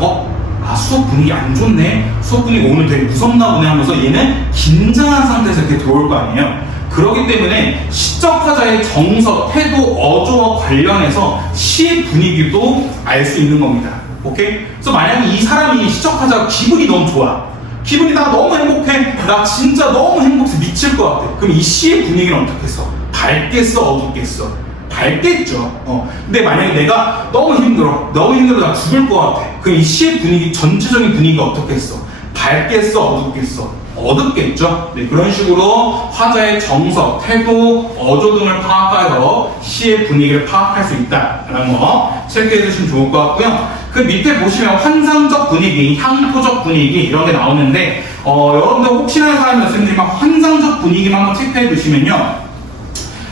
수업 분위기 안 좋네? 수업 분위기 오늘 되게 무섭나 보네 하면서 얘는 긴장한 상태에서 이렇게 들어올 거 아니에요? 그렇기 때문에 시적화자의 정서, 태도, 어조와 관련해서 시의 분위기도 알 수 있는 겁니다. 오케이? 그래서 만약에 이 사람이 시적화자가 기분이 너무 좋아. 기분이 나 너무 행복해. 나 진짜 너무 행복해서 미칠 것 같아. 그럼 이 시의 분위기는 어떻겠어? 밝겠어? 어둡겠어? 밝겠죠. 근데 만약에 내가 너무 힘들어 나 죽을 것 같아. 그럼 이 시의 분위기, 전체적인 분위기가 어떻겠어? 밝겠어? 어둡겠어? 어둡겠죠. 네, 그런 식으로 화자의 정서, 태도, 어조 등을 파악해서 시의 분위기를 파악할 수 있다라는 거 체크해 주시면 좋을 것 같고요. 그 밑에 보시면 환상적 분위기, 향토적 분위기 이런 게 나오는데 여러분들 혹시나 하는 사람이 말씀드리면 환상적 분위기만 한번 체크해 주시면요.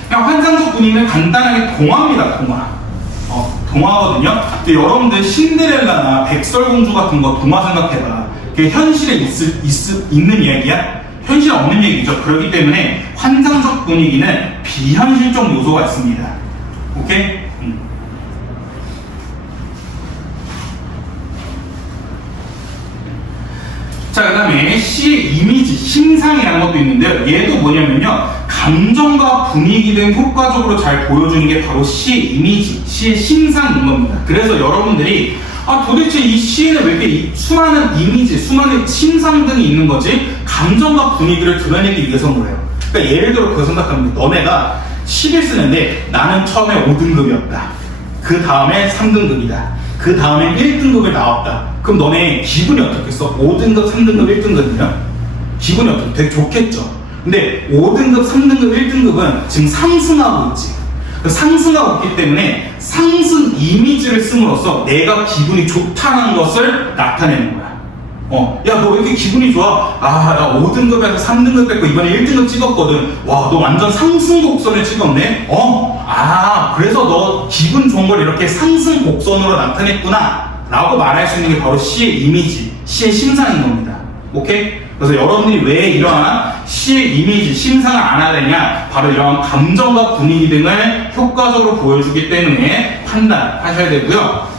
그냥 환상적 분위기는 간단하게 동화입니다. 동화거든요. 근데 여러분들 신데렐라나 백설공주 같은 거 동화 생각해봐. 그게 현실에 있는 이야기야? 현실에 없는 얘기죠. 그렇기 때문에 환상적 분위기는 비현실적 요소가 있습니다. 오케이? 자, 그 다음에 시의 이미지, 심상이라는 것도 있는데요. 얘도 뭐냐면요. 감정과 분위기 등 효과적으로 잘 보여주는 게 바로 시의 이미지, 시의 심상인 겁니다. 그래서 여러분들이 도대체 이 시에는 왜 이렇게 수많은 이미지, 수많은 심상 등이 있는 거지? 감정과 분위기를 드러내기 위해서인 거예요. 그러니까 예를 들어 그거 생각합니다. 너네가 시를 쓰는데 나는 처음에 5등급이었다. 그 다음에 3등급이다. 그 다음에 1등급을 나왔다. 그럼 너네 기분이 어떻겠어? 5등급, 3등급, 1등급이면? 기분이 어떻게? 되게 좋겠죠. 근데 5등급, 3등급, 1등급은 지금 상승하고 있지. 상승하고 있기 때문에 상승 이미지를 씀으로써 내가 기분이 좋다는 것을 나타내는 거야. 야, 너 왜 이렇게 기분이 좋아? 나 5등급에서 3등급 뺐고 이번에 1등급 찍었거든. 와, 너 완전 상승 곡선을 찍었네? 그래서 너 기분 좋은 걸 이렇게 상승 곡선으로 나타냈구나. 라고 말할 수 있는 게 바로 시의 이미지, 시의 심상인 겁니다. 오케이? 그래서 여러분들이 왜 이러한 시의 이미지, 심상을 안 하느냐? 바로 이러한 감정과 분위기 등을 효과적으로 보여주기 때문에 판단하셔야 되고요.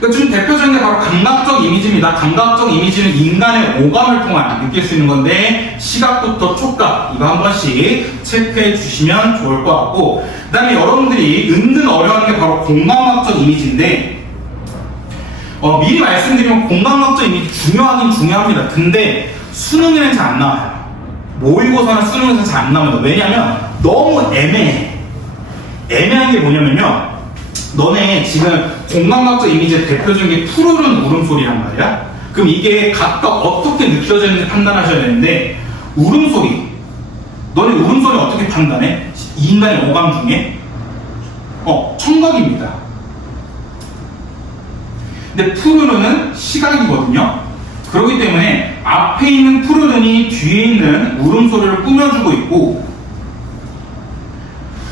좀 대표적인 게 바로 감각적 이미지입니다. 감각적 이미지는 인간의 오감을 통한 느낄 수 있는 건데 시각부터 촉각 이거 한 번씩 체크해 주시면 좋을 것 같고 그 다음에 여러분들이 은근 어려워하는 게 바로 공감학적 이미지인데 미리 말씀드리면 공감학적 이미지 중요하긴 중요합니다. 근데 수능에는 잘 안 나와요. 모의고사나 수능에서 잘 안 나옵니다. 왜냐면 너무 애매해. 애매한 게 뭐냐면요. 너네 지금 공감각적 이미지의 대표적인 게 푸르른 울음소리란 말이야. 그럼 이게 각각 어떻게 느껴지는지 판단하셔야 되는데 울음소리 너네 울음소리 어떻게 판단해? 인간의 오감 중에 청각입니다. 근데 푸르른은 시각이거든요. 그렇기 때문에 앞에 있는 푸르른이 뒤에 있는 울음소리를 꾸며주고 있고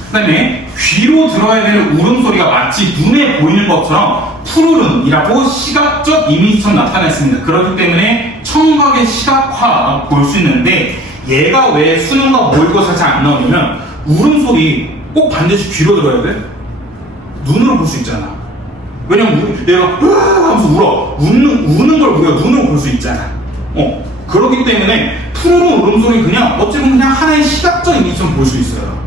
그 다음에 귀로 들어야 되는 울음소리가 마치 눈에 보이는 것처럼 푸르른이라고 시각적 이미지처럼 나타냈습니다. 그렇기 때문에 청각의 시각화 볼 수 있는데 얘가 왜 수능과 모의고사 잘 안 나오냐면 울음소리 꼭 반드시 귀로 들어야 돼? 눈으로 볼 수 있잖아. 왜냐면 얘가 하면서 울어. 우는 걸 우리가 눈으로 볼 수 있잖아. 그렇기 때문에 푸르른 울음소리 그냥 어찌 보면 그냥 하나의 시각적 이미지처럼 볼 수 있어요.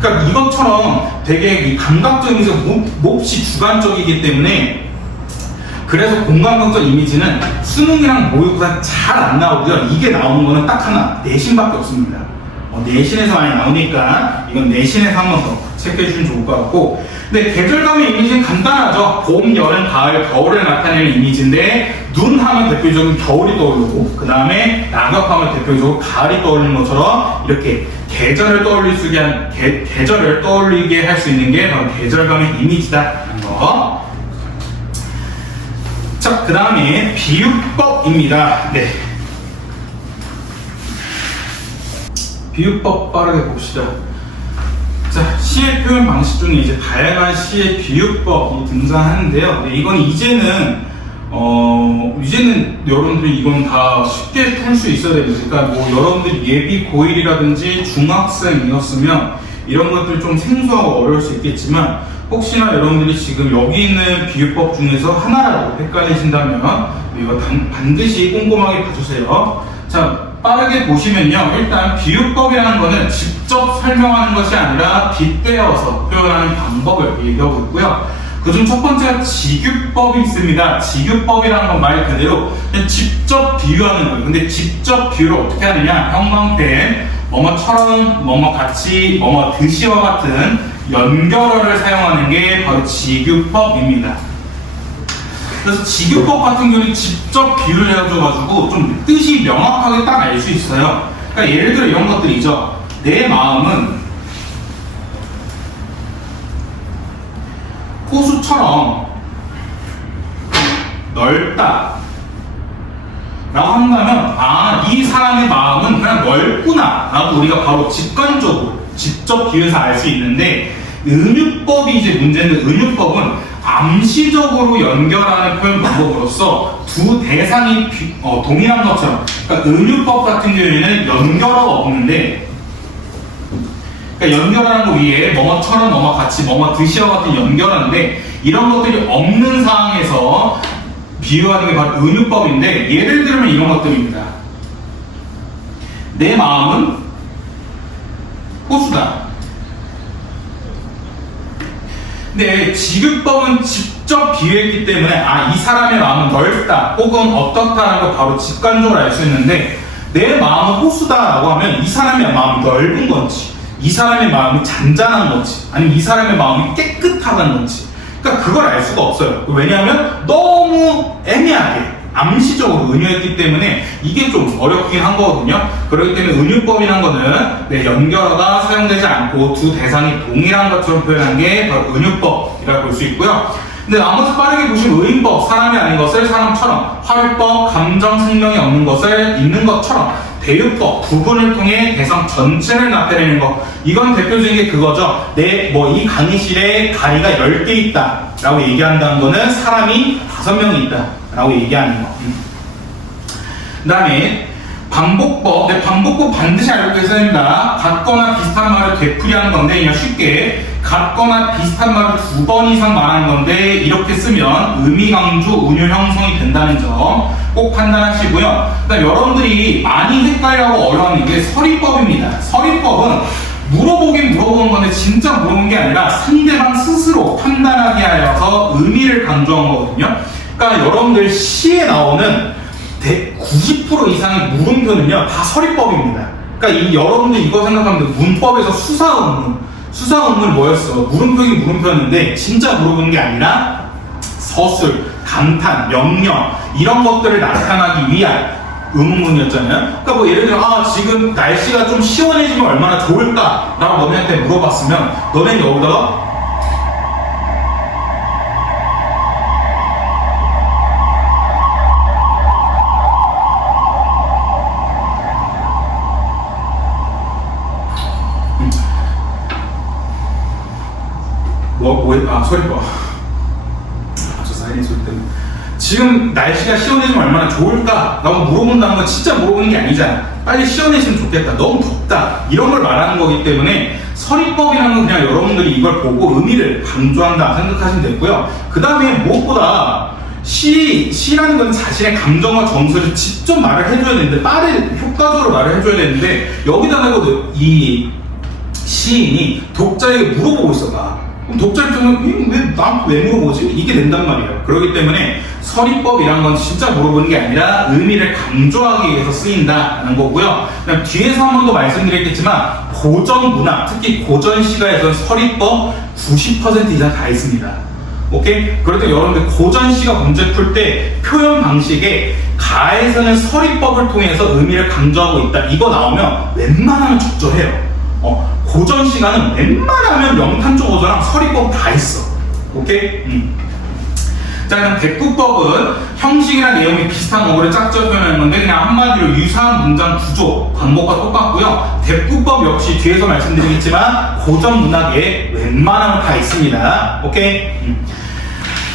그러니까 이것처럼 되게 감각적 이미지가 몹시 주관적이기 때문에 그래서 공감각적 이미지는 수능이랑 모의고사 잘 안 나오고요. 이게 나오는 거는 딱 하나, 내신밖에 없습니다. 내신에서 많이 나오니까 이건 내신에서 한 번 더 체크해 주시면 좋을 것 같고 근데 계절감의 이미지는 간단하죠. 봄, 여름, 가을, 겨울을 나타내는 이미지인데 눈 하면 대표적인 겨울이 떠오르고 그 다음에 낙엽하면 대표적으로 가을이 떠오르는 것처럼 이렇게 계절을 떠올리게 할 수 있는 게 바로 계절감의 이미지다라는 거. 자, 그 다음에 비유법입니다. 네. 비유법 빠르게 봅시다. 자, 시의 표현 방식 중에 이제 다양한 시의 비유법이 등장하는데요. 네, 이건 이제는 이제는 여러분들이 이건 다 쉽게 풀 수 있어야 됩니다. 그러니까 뭐 여러분들이 예비 고1이라든지 중학생이었으면 이런 것들 좀 생소하고 어려울 수 있겠지만 혹시나 여러분들이 지금 여기 있는 비유법 중에서 하나라도 헷갈리신다면 이거 반드시 꼼꼼하게 봐주세요. 자, 빠르게 보시면요. 일단 비유법이라는 거는 직접 설명하는 것이 아니라 빗대어서 표현하는 방법을 얘기하고 있고요. 그중 첫 번째가 직유법이 있습니다. 직유법이라는 건 말 그대로 그냥 직접 비유하는 거예요. 근데 직접 비유를 어떻게 하느냐? 형광펜, 뭐뭐처럼, 뭐뭐같이, 뭐뭐듯이와 같은 연결어를 사용하는 게 바로 직유법입니다. 그래서 직유법 같은 경우는 직접 비유를 해줘가지고 좀 뜻이 명확하게 딱 알 수 있어요. 그러니까 예를 들어 이런 것들이죠. 내 마음은 호수처럼 넓다 라고 한다면 이 사람의 마음은 그냥 넓구나 라고 우리가 바로 직관적으로 직접 비유해서 알 수 있는데, 은유법이 이제 문제인데, 은유법은 암시적으로 연결하는 표현 방법으로서 두 대상이 동일한 것처럼, 그러니까 은유법 같은 경우에는 연결어가 없는데, 그러니까 연결하는 거 위에 뭐뭐처럼, 뭐뭐같이, 뭐뭐듯이와 같은 연결하는데, 이런 것들이 없는 상황에서 비유하는 게 바로 은유법인데, 예를 들면 이런 것들입니다. 내 마음은 호수다. 근데 직유법은 직접 비유했기 때문에 이 사람의 마음은 넓다 혹은 어떻다는 걸 바로 직관적으로 알 수 있는데, 내 마음은 호수다라고 하면 이 사람의 마음이 넓은 건지, 이 사람의 마음이 잔잔한 건지, 아니면 이 사람의 마음이 깨끗하다는 건지, 그러니까 그걸 알 수가 없어요. 왜냐하면 너무 애매하게 암시적으로 은유했기 때문에 이게 좀 어렵긴 한 거거든요. 그렇기 때문에 은유법이라는 거는 연결어가 사용되지 않고 두 대상이 동일한 것처럼 표현한 게 바로 은유법이라고 볼 수 있고요. 근데 나머지 빠르게 보시면 의인법, 사람이 아닌 것을 사람처럼, 화율법, 감정 생명이 없는 것을 있는 것처럼, 대유법, 부분을 통해 대상 전체를 나타내는 것. 이건 대표적인 게 그거죠. 이 강의실에 다리가 10개 있다 라고 얘기한다는 거는 사람이 5명이 있다 라고 얘기하는 거. 그 다음에 반복법. 반복법 반드시 알고 계셔야 됩니다. 같거나 비슷한 말을 되풀이하는 건데, 그냥 쉽게 같거나 비슷한 말을 2번 이상 말하는 건데, 이렇게 쓰면 의미 강조, 은유 형성이 된다는 점 꼭 판단하시고요. 그다음 여러분들이 많이 헷갈려하고 어려워하는 게 서리법입니다. 서리법은 물어보는 건데 진짜 물어본 게 아니라 상대방 스스로 판단하게 하여서 의미를 강조한 거거든요. 그러니까 여러분들 시에 나오는 90% 이상의 물음표는요 다 서리법입니다. 그러니까 여러분들 이거 생각하면 돼. 문법에서 수사음문 뭐였어? 물음표긴 물음표였는데 진짜 물어보는 게 아니라 서술, 감탄, 명령 이런 것들을 나타나기 위한 의문문이었잖아요. 그러니까 뭐 예를 들어 지금 날씨가 좀 시원해지면 얼마나 좋을까? 라고 너네한테 물어봤으면 너네는 여기다가 서리법. 저 사이렌 소리 때문에. 지금 날씨가 시원해지면 얼마나 좋을까? 라고 물어본다는 건 진짜 물어보는 게 아니잖아. 빨리 시원해지면 좋겠다. 너무 덥다. 이런 걸 말하는 거기 때문에 서리법이라는 건 그냥 여러분들이 이걸 보고 의미를 강조한다 생각하시면 되고요. 그 다음에 무엇보다 시라는 건 자신의 감정과 정서를 직접 말을 해줘야 되는데, 효과적으로 말을 해줘야 되는데, 여기다가 이 시인이 독자에게 물어보고 있어봐. 그럼 독자 입장에서는 왜 물어보지? 이게 된단 말이에요. 그렇기 때문에 서리법이란 건 진짜 물어보는 게 아니라 의미를 강조하기 위해서 쓰인다는 거고요. 그다음 뒤에서 한 번 더 말씀드렸겠지만 고전 문학, 특히 고전 시가에서는 서리법 90% 이상 다 있습니다. 오케이? 그럴 때 여러분들 고전 시가 문제 풀 때 표현 방식에 가에서는 서리법을 통해서 의미를 강조하고 있다. 이거 나오면 웬만하면 적절해요. 고전 시가는 웬만하면 명탄조 고전랑 서리법 다 있어. 오케이? 자, 그럼 대꾸법은 형식이나 내용이 비슷한 어구를 짝져 표현하는 건데, 그냥 한마디로 유사한 문장 구조, 방법과 똑같고요. 대꾸법 역시 뒤에서 말씀드리겠지만 고전 문학에 웬만하면 다 있습니다. 오케이?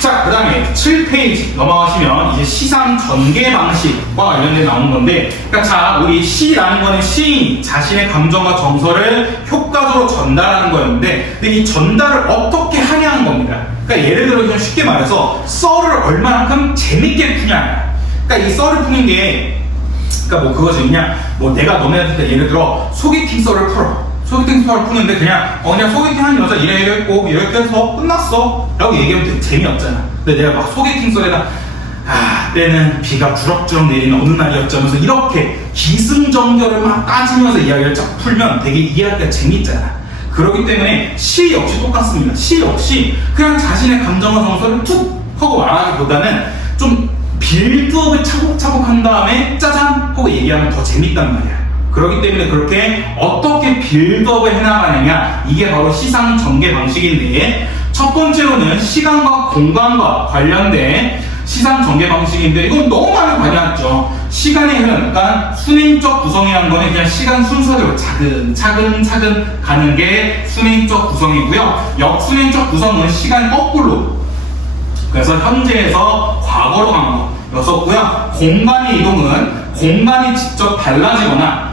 자, 그 다음에 7페이지 넘어가시면 이제 시상 전개 방식과 관련된 나오는 건데, 그러니까 자, 우리 시라는 거는 시인이 자신의 감정과 정서를 효과적으로 전달하는 거였는데, 근데 이 전달을 어떻게 하냐는 겁니다. 그러니까 예를 들어 그냥 쉽게 말해서 썰을 얼마만큼 재밌게 푸냐. 그러니까 이 썰을 푸는 게, 그러니까 뭐 그거지. 그냥 뭐 내가 너네한테 예를 들어 소개팅 썰을 풀어. 소개팅 썰을 푸는데 그냥 소개팅 한 여자 이래 했고 이렇게 해서 끝났어 라고 얘기하면 되게 재미없잖아. 근데 내가 막 소개팅 썰에다 때는 비가 주럭주럭 내리는 어느 날이었자면서 이렇게 기승전결을 막 따지면서 이야기를 쫙 풀면 되게 이해하기가 재밌잖아. 그렇기 때문에 시 역시 똑같습니다. 시 역시 그냥 자신의 감정과 정서를 툭 하고 말하기보다는 좀 빌드업을 차곡차곡 한 다음에 짜잔 하고 얘기하면 더 재밌단 말이야. 그렇기 때문에 그렇게 어떻게 빌드업을 해나가느냐, 이게 바로 시상 전개 방식인데, 첫 번째로는 시간과 공간과 관련된 시상 전개 방식인데, 이건 너무 많이 관여했죠. 시간의 흐름, 그러니까 순행적 구성이라는 거는 그냥 시간 순서대로 차근차근 가는 게 순행적 구성이고요. 역순행적 구성은 시간 거꾸로, 그래서 현재에서 과거로 가는 거였었고요. 공간의 이동은 공간이 직접 달라지거나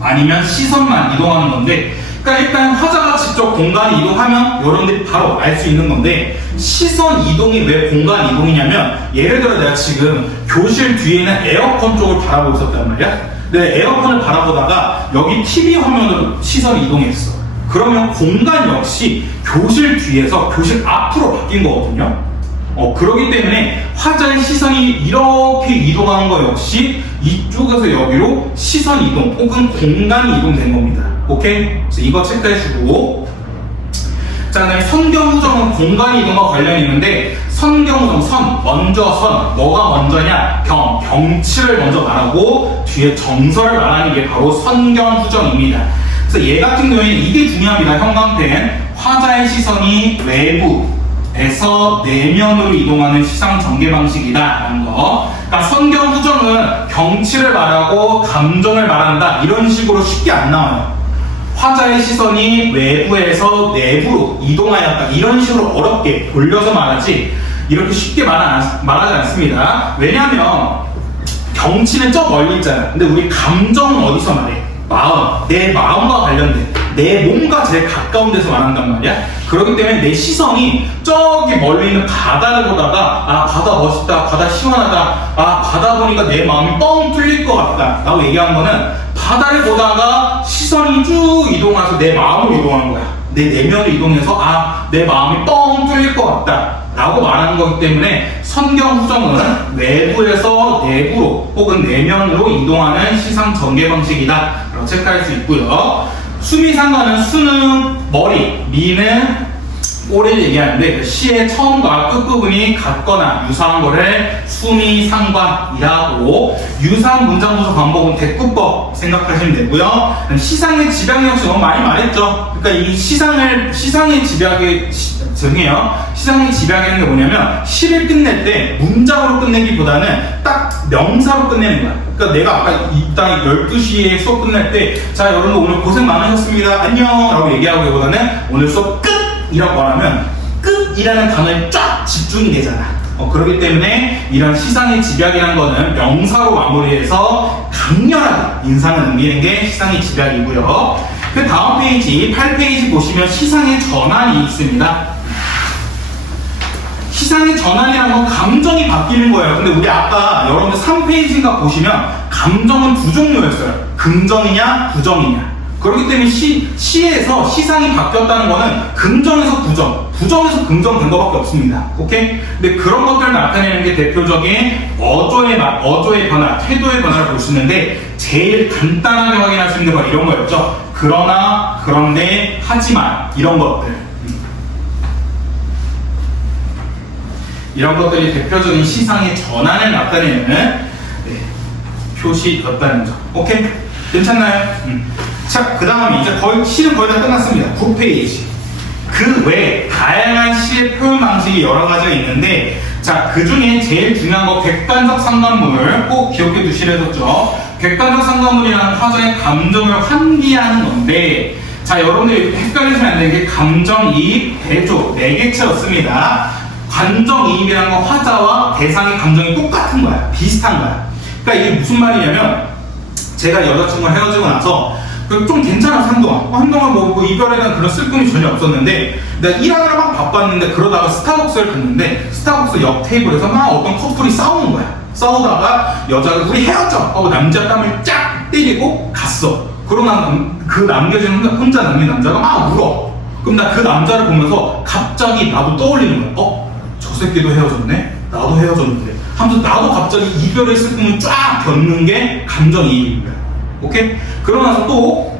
아니면 시선만 이동하는 건데, 그러니까 일단 화자가 직접 공간 이동하면 여러분들이 바로 알 수 있는 건데, 시선 이동이 왜 공간 이동이냐면, 예를 들어 내가 지금 교실 뒤에 있는 에어컨 쪽을 바라보고 있었단 말이야. 근데 에어컨을 바라보다가 여기 TV 화면으로 시선이 이동했어. 그러면 공간 역시 교실 뒤에서 교실 앞으로 바뀐 거거든요. 그렇기 때문에 화자의 시선이 이렇게 이동하는 거 역시 이쪽에서 여기로 시선 이동 혹은 공간이 이동된 겁니다. 오케이? 그래서 이거 체크해주고, 자, 그다음에 선경후정은 공간 이동과 관련이 있는데, 선경후정, 선, 먼저 선, 뭐가 먼저냐? 경치를 먼저 말하고 뒤에 정서를 말하는 게 바로 선경후정입니다. 그래서 얘 같은 경우에는 이게 중요합니다. 형광펜, 화자의 시선이 외부에서 내면으로 이동하는 시상 전개 방식이다라는 거. 그러니까 선경후정은 경치를 말하고 감정을 말한다, 이런 식으로 쉽게 안 나와요. 화자의 시선이 외부에서 내부로 이동하였다, 이런 식으로 어렵게 돌려서 말하지 이렇게 쉽게 말하지 않습니다. 왜냐하면 경치는 저 멀리 있잖아. 근데 우리 감정은 어디서 말해? 마음, 내 마음과 관련된, 내 몸과 제일 가까운 데서 말한단 말이야. 그렇기 때문에 내 시선이 저기 멀리 있는 바다를 보다가 바다 멋있다, 바다 시원하다, 바다 보니까 내 마음이 뻥 뚫릴 것 같다 라고 얘기한 거는, 바다를 보다가 시선이 쭉 이동해서 내 마음으로 이동하는 거야. 내 내면으로 이동해서 내 마음이 뻥 뚫릴 것 같다 라고 말하는 거기 때문에, 선경후정은 외부에서 내부로 혹은 내면으로 이동하는 시상 전개 방식이다 라고 체크할 수 있고요. 수미상관은 수는 머리, 미는 꼬리를 얘기하는데, 그 시의 처음과 끝부분이 같거나 유사한 거를 수미상관이라고, 유사한 문장 구조 방법은 대꾸법 생각하시면 되고요. 시상의 집약이 역시 너무 많이 말했죠. 그러니까 이 시상의 집약이 시상의 집약이라는 게 뭐냐면, 시를 끝낼 때 문장으로 끝내기보다는 딱 명사로 끝내는 거야. 그러니까 내가 아까 이따 12시에 수업 끝날 때, 자, 여러분 오늘 고생 많으셨습니다, 안녕 라고 얘기하기보다는 오늘 수업 끝! 이라고 말하면 끝이라는 단어에 쫙 집중이 되잖아. 그렇기 때문에 이런 시상의 집약이라는 거는 명사로 마무리해서 강렬하게 인상을 남기는 게 시상의 집약이고요. 그 다음 페이지 8페이지 보시면 시상의 전환이 있습니다. 시상의 전환이라는 건 감정이 바뀌는 거예요. 근데 우리 아까 여러분들 3페이지인가 보시면 감정은 두 종류였어요. 긍정이냐 부정이냐. 그렇기 때문에 시에서 시상이 바뀌었다는 거는 긍정에서 부정, 부정에서 긍정 된 거밖에 없습니다. 오케이? 근데 그런 것들을 나타내는 게 대표적인 어조의 변화, 태도의 변화를 볼 수 있는데, 제일 간단하게 확인할 수 있는 게 바로 이런 거였죠. 그러나, 그런데, 하지만, 이런 것들. 이런 것들이 대표적인 시상의 전환을 나타내는 표시였다는 점. 오케이? 괜찮나요? 자, 그 다음에 이제 시는 거의 다 끝났습니다. 9페이지. 그 외에 다양한 시의 표현 방식이 여러 가지가 있는데, 자, 그 중에 제일 중요한 거 객관적 상관물 꼭 기억해 두시라 했었죠. 객관적 상관물이라는 화자의 감정을 환기하는 건데, 자, 여러분들 헷갈리시면 안 되는 게 감정이입, 대조, 네 개체였습니다. 감정이입이라는 건 화자와 대상의 감정이 똑같은 거야. 비슷한 거야. 그러니까 이게 무슨 말이냐면 제가 여자친구랑 헤어지고 나서 좀 괜찮아서 한동안 뭐 이별에 대한 그런 슬픔이 전혀 없었는데 내가 일하느라 막 바빴는데 그러다가 스타벅스를 갔는데 스타벅스 옆 테이블에서 막 어떤 커플이 싸우는 거야. 싸우다가 여자가 우리 헤어져 하고 남자 땀을 쫙 때리고 갔어. 그러고 그 남겨진 혼자 남긴 남자가 막 울어. 그럼 나 그 남자를 보면서 갑자기 나도 떠올리는 거야. 저 새끼도 헤어졌네? 나도 헤어졌는데 하면서 나도 갑자기 이별의 슬픔을 쫙 겪는 게 감정이입인 거야. 오케이? 그러고 나서 또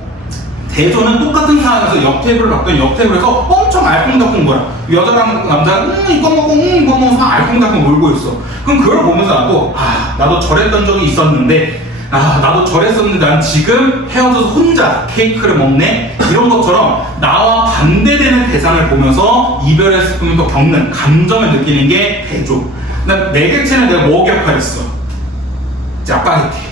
대조는 똑같은 상황에서 옆 테이블을 봤더니 옆 테이블에서 엄청 알콩달콩 거야. 여자랑 남자가 이거 먹고 이거 먹어서 알콩달콩 놀고 있어. 그럼 그걸 보면서 나도 저랬던 적이 있었는데 나도 저랬었는데 난 지금 헤어져서 혼자 케이크를 먹네? 이런 것처럼 나와 반대되는 대상을 보면서 이별의 슬픔을 또 겪는 감정을 느끼는 게 대조. 네 개체는 내가 뭐 기억하겠어? 짜파게티.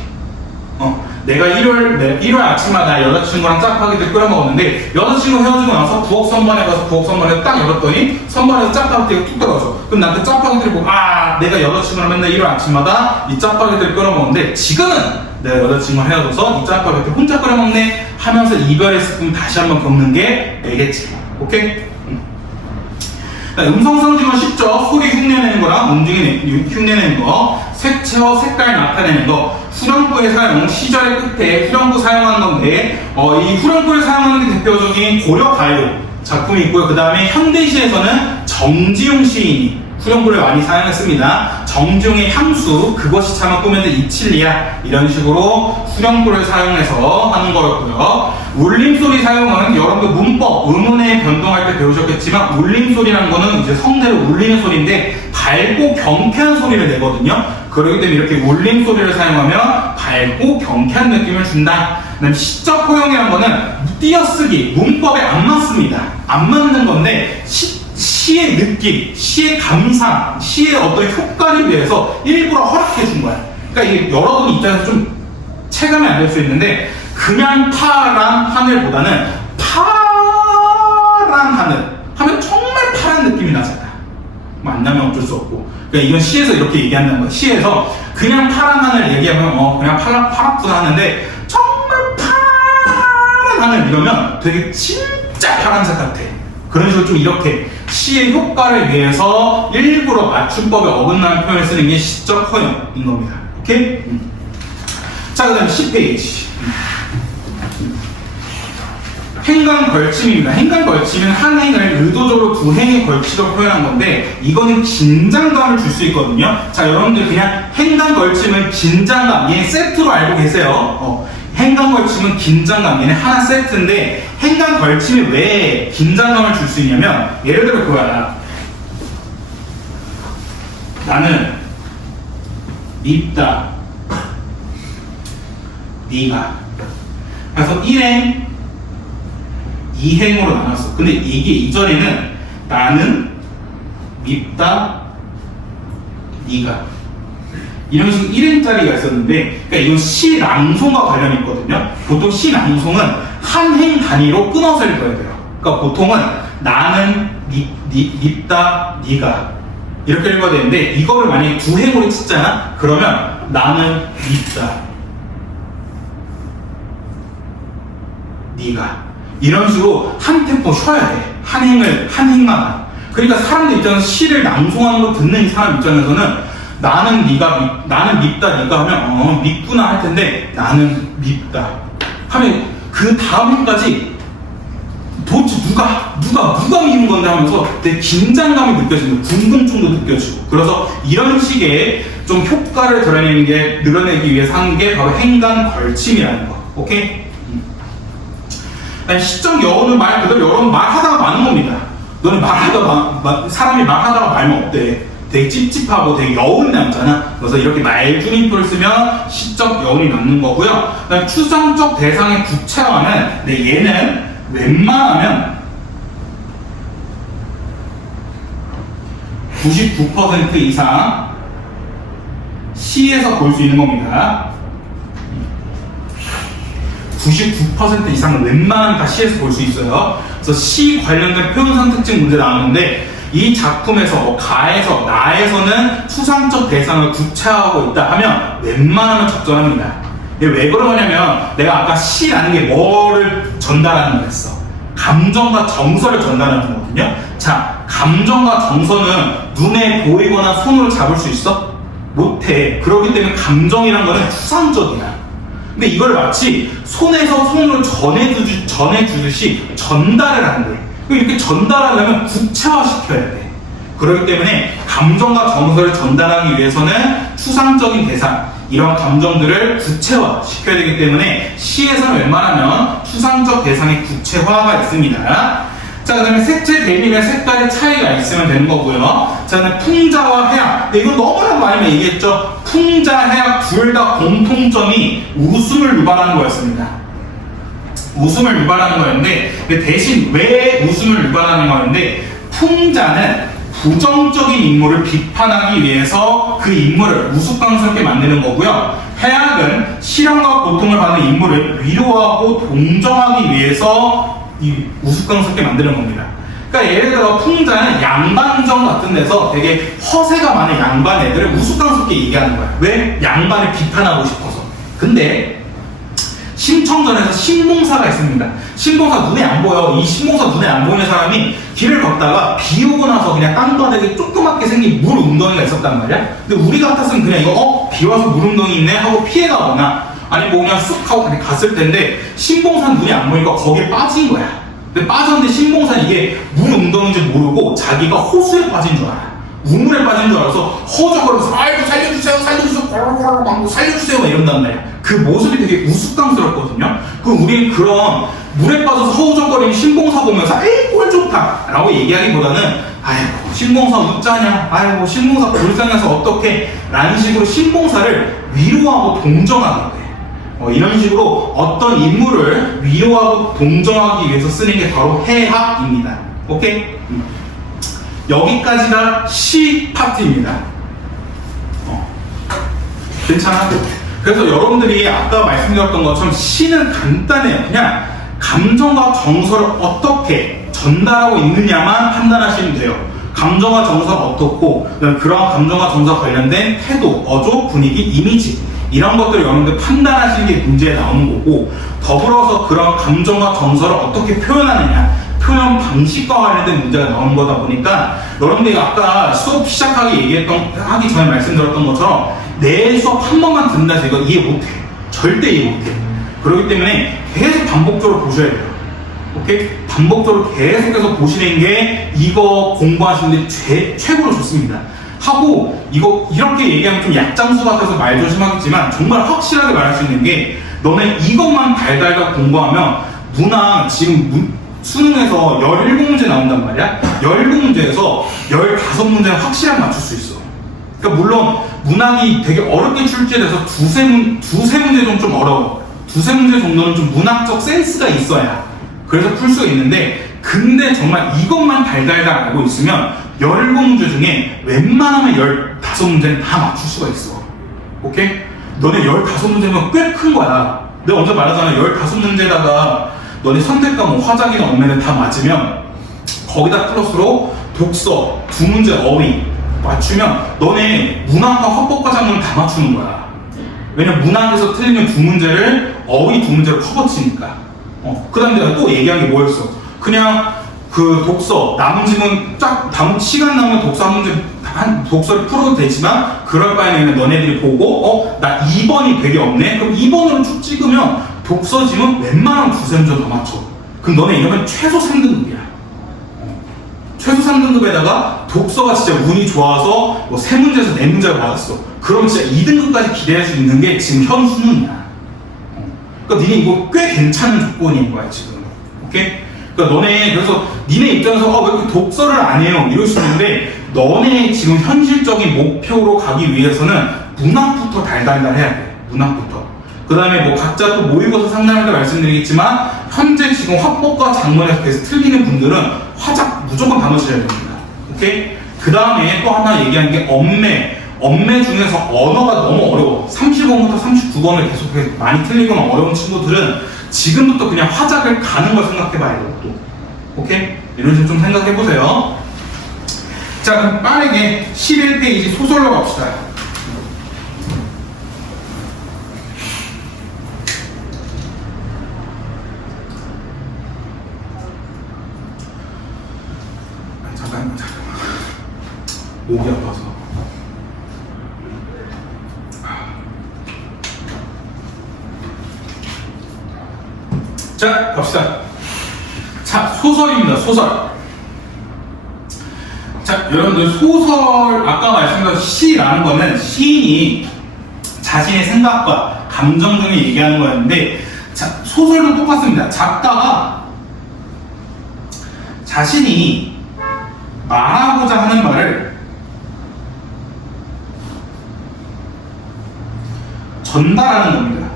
내가 일요일 아침마다 여자친구랑 짜파게티를 끓여 먹었는데 여자친구 헤어지고 나서 부엌 선반에 가서 부엌 선반을 딱 열었더니 선반에서 짜파게티가 툭 떨어져. 그럼 난 그 짜파게티를 보고 내가 여자친구랑 맨날 일요일 아침마다 이 짜파게티를 끓여 먹었는데 지금은 내가 여자친구랑 헤어져서 이 짜파게티 혼자 끓여 먹네 하면서 이별의 슬픔 다시 한번 겪는 게 내겠지. 오케이? 음성상 지문 쉽죠? 소리 흉내내는 거랑 움직임 흉내내는 거, 색채와 색깔 나타내는 거, 후렴구의 사용, 시절의 끝에 후렴구 사용하는 건데 이 후렴구를 사용하는 게 대표적인 고려가요 작품이 있고요. 그 다음에 현대시에서는 정지용 시인이 후렴구를 많이 사용했습니다. 정지용의 향수, 그것이 참아 꾸며낸 이칠리야 이런 식으로 후렴구를 사용해서 하는 거였고요. 울림소리 사용은 여러분들 문법, 의문에 변동할 때 배우셨겠지만 울림소리라는 거는 이제 성대로 울리는 소리인데 밝고 경쾌한 소리를 내거든요. 그렇기 때문에 이렇게 울림소리를 사용하면 밝고 경쾌한 느낌을 준다. 그다음에 시적 포용이라는 거는 띄어쓰기, 문법에 안 맞습니다. 안 맞는 건데 시의 느낌, 시의 감상, 시의 어떤 효과를 위해서 일부러 허락해 준 거야. 그러니까 이게 여러분 입장에서 좀 체감이 안 될 수 있는데 그냥 파란 하늘보다는 파란 하늘 하면 정말 파란 느낌이 나잖아. 만나면 어쩔 수 없고. 그러니까 이건 시에서 이렇게 얘기한다는 거야. 시에서 그냥 파란 하늘 얘기하면 그냥 파랗구나 하는데 정말 파란 하늘 이러면 되게 진짜 파란색 같아. 그런 식으로 좀 이렇게 시의 효과를 위해서 일부러 맞춤법에 어긋나는 표현을 쓰는 게 시적 허용인 겁니다. 오케이? 자, 그 다음 10페이지. 행간 걸침입니다. 행간 걸침은 한 행을 의도적으로 두 행에 걸치려 표현한 건데 이거는 긴장감을 줄 수 있거든요. 자, 여러분들 그냥 행간 걸침은 긴장감, 얘 세트로 알고 계세요. 행간 걸침은 긴장감, 얘는 하나 세트인데 행간 걸침이 왜 긴장감을 줄 수 있냐면 예를 들어 그거야. 나는 밉다. 네가. 그래서 1행 2행으로 나눴어. 근데 이게 이전에는 나는 밉다 네가 이런 식으로 1행짜리가 있었는데 그러니까 이건 시낭송과 관련이 있거든요. 보통 시낭송은 한 행 단위로 끊어서 읽어야 돼요. 그러니까 보통은 나는 밉다 네가 이렇게 읽어야 되는데 이거를 만약에 두 행으로 찍잖아? 그러면 나는 밉다 네가 이런 식으로 한 템포 쉬어야 돼. 한 행만. 그러니까 사람들 입장에서 시를 낭송하는 거 듣는 이 사람 입장에서는 나는 밉다 네가 하면 밉구나 할 텐데 나는 밉다 하면 그 다음 행까지 도대체 누가 미는 건데 하면서 되게 긴장감이 느껴지는 궁금증도 느껴지고 그래서 이런 식의 좀 효과를 늘어내기 위해서 하는 게 바로 행간 걸침이라는 거. 오케이? 시적 여운은 말 그대로 여러분 말하다가 마는 겁니다. 너는 사람이 말하다가 말면 어때? 되게 찝찝하고 되게 여운이 남잖아. 그래서 이렇게 말줄임표를 쓰면 시적 여운이 남는 거고요. 그다음에 추상적 대상의 구체화는 얘는 웬만하면 99% 이상 시에서 볼 수 있는 겁니다. 99% 이상은 웬만하면 다 시에서 볼 수 있어요. 그래서 시 관련된 표현상 특징 문제 나오는데 이 작품에서 뭐 가에서 나에서는 추상적 대상을 구체화하고 있다 하면 웬만하면 적절합니다. 이게 왜 그러냐면 내가 아까 시라는 게 뭐를 전달하는 거였어. 감정과 정서를 전달하는 거거든요. 자, 감정과 정서는 눈에 보이거나 손으로 잡을 수 있어? 못해. 그렇기 때문에 감정이란 거는 추상적이야. 근데 이걸 마치 손에서 손으로 전해주듯이 전달을 한대. 이렇게 전달하려면 구체화시켜야 돼. 그렇기 때문에 감정과 정서를 전달하기 위해서는 추상적인 대상, 이런 감정들을 구체화시켜야 되기 때문에 시에서는 웬만하면 추상적 대상의 구체화가 있습니다. 자, 그 다음에 색채 대비면 색깔의 차이가 있으면 되는 거고요. 자, 그다음에 풍자와 해악. 이건 너무나 많이 얘기했죠. 풍자, 해악 둘 다 공통점이 웃음을 유발하는 거였습니다. 웃음을 유발하는 거였는데, 대신 왜 웃음을 유발하는 거였는데, 풍자는 부정적인 인물을 비판하기 위해서 그 인물을 우스꽝스럽게 만드는 거고요. 해악은 실험과 고통을 받는 인물을 위로하고 동정하기 위해서 이 우스꽝스럽게 만드는 겁니다. 그러니까 예를 들어 풍자는 양반정 같은 데서 되게 허세가 많은 양반 애들을 우스꽝스럽게 얘기하는 거야. 왜? 양반을 비판하고 싶어서. 근데 심청전에서 신봉사가 있습니다. 신봉사 눈에 안 보여. 이 신봉사 눈에 안 보이는 사람이 길을 걷다가 비 오고 나서 그냥 땅바닥에 조그맣게 생긴 물 웅덩이가 있었단 말이야. 근데 우리 같았으면 그냥 이거 비 와서 물 웅덩이 있네 하고 피해가거나 아니 뭐 그냥 쑥 하고 그냥 갔을 텐데 신봉사는 눈이 안 보니까 거기에 빠진 거야. 근데 빠졌는데 신봉사는 이게 물 웅덩이인지 모르고 자기가 호수에 빠진 줄 알아. 우물에 빠진 줄 알아서 허적거리면서 아이고 살려주세요 살려주세요 살려주세요 막 이런단 말이야. 그 모습이 되게 우스꽝스럽거든요. 그럼 우리는 그런 물에 빠져서 허우적거리는 신봉사 보면서 에이 꼴 좋다 라고 얘기하기보다는 아이고 신봉사 웃자냐, 아이고 신봉사 불쌍해서 어떡해 라는 식으로 신봉사를 위로하고 동정하게 돼. 이런 식으로 어떤 인물을 위로하고 동정하기 위해서 쓰는 게 바로 해학입니다. 오케이? 여기까지가 시 파트입니다. 괜찮아? 그래서 여러분들이 아까 말씀드렸던 것처럼 시는 간단해요. 그냥 감정과 정서를 어떻게 전달하고 있느냐만 판단하시면 돼요. 감정과 정서가 어떻고 그런 감정과 정서와 관련된 태도, 어조, 분위기, 이미지 이런 것들을 여러분들 판단하시는 게 문제에 나오는 거고, 더불어서 그런 감정과 정서를 어떻게 표현하느냐, 표현 방식과 관련된 문제가 나오는 거다 보니까 여러분들이 아까 수업 하기 전에 말씀드렸던 것처럼 내 수업 한 번만 듣는다 해서 이거 이해 못해. 절대 이해 못해. 그렇기 때문에 계속 반복적으로 보셔야 돼요. 오케이? 반복적으로 계속해서 보시는 게 이거 공부하시는데 최고로 좋습니다. 하고 이거 이렇게 얘기하면 좀 약장수 같아서 말 조심하겠지만 정말 확실하게 말할 수 있는 게 너네 이것만 달달달 공부하면 문학 지금 수능에서 17문제 나온단 말이야. 17문제에서 15문제는 확실하게 맞출 수 있어. 그러니까 물론 문학이 되게 어렵게 출제돼서 두세 문제 정도 좀 어려워. 두세 문제 정도는 좀 문학적 센스가 있어야 그래서 풀 수가 있는데, 근데 정말 이것만 달달달 알고 있으면 17문제 중에 웬만하면 15문제는 다 맞출 수가 있어. 오케이? 너네 15문제면 꽤 큰 거야. 내가 먼저 말하잖아. 15문제다가 너네 선택 과목 화작이나 언어는 다 맞으면 거기다 플러스로 독서 2문제 어휘 맞추면 너네 문학과 헌법과 작문을 다 맞추는 거야. 왜냐면 문학에서 틀리면 2문제를 어휘 2문제를 커버치니까. 그 다음에 내가 또 얘기한 게 뭐였어? 그냥 그 독서 남은 질문 쫙 시간 남으면 독서 한 문제 독서를 풀어도 되지만 그럴 바에는 너네들이 보고 나 2번이 되게 없네? 그럼 2번으로 쭉 찍으면 독서 지문 웬만하면 2~3점 더 맞춰. 그럼 너네 이러면 최소 3등급이야. 최소 3등급에다가 독서가 진짜 운이 좋아서 뭐 3문제에서 4문제를 받았어. 그러면 진짜 2등급까지 기대할 수 있는 게 지금 현 수능이야. 그러니까 니네 이거 꽤 괜찮은 조건인 거야 지금. 오케이? 그러니까 너네 그래서 니네 입장에서 왜 이렇게 독서를 안 해요? 이럴 수 있는데 너네 지금 현실적인 목표로 가기 위해서는 문학부터 달달달 해야 돼. 문학부터. 그 다음에 뭐 각자 또 모의고사 상담할 때 말씀드리겠지만 현재 지금 화법과 작문에서 계속 틀리는 분들은 화작 무조건 다 맞으셔야 됩니다. 오케이? 그 다음에 또 하나 얘기한 게 엄매 중에서 언어가 너무 어려워. 30번부터 39번을 계속 많이 틀리거나 어려운 친구들은 지금부터 그냥 화작을 가는 걸 생각해봐야 돼요. 또. 오케이? 이런 식으로 좀 생각해보세요. 자, 그럼 빠르게 11페이지 소설로 갑시다. 잠깐만. 목이 아파서. 자, 갑시다. 자, 소설입니다. 소설. 자, 여러분들 소설, 아까 말씀드린 시라는 거는 시인이 자신의 생각과 감정 등을 얘기하는 거였는데, 자, 소설도 똑같습니다. 작가가 자신이 말하고자 하는 말을 전달하는 겁니다.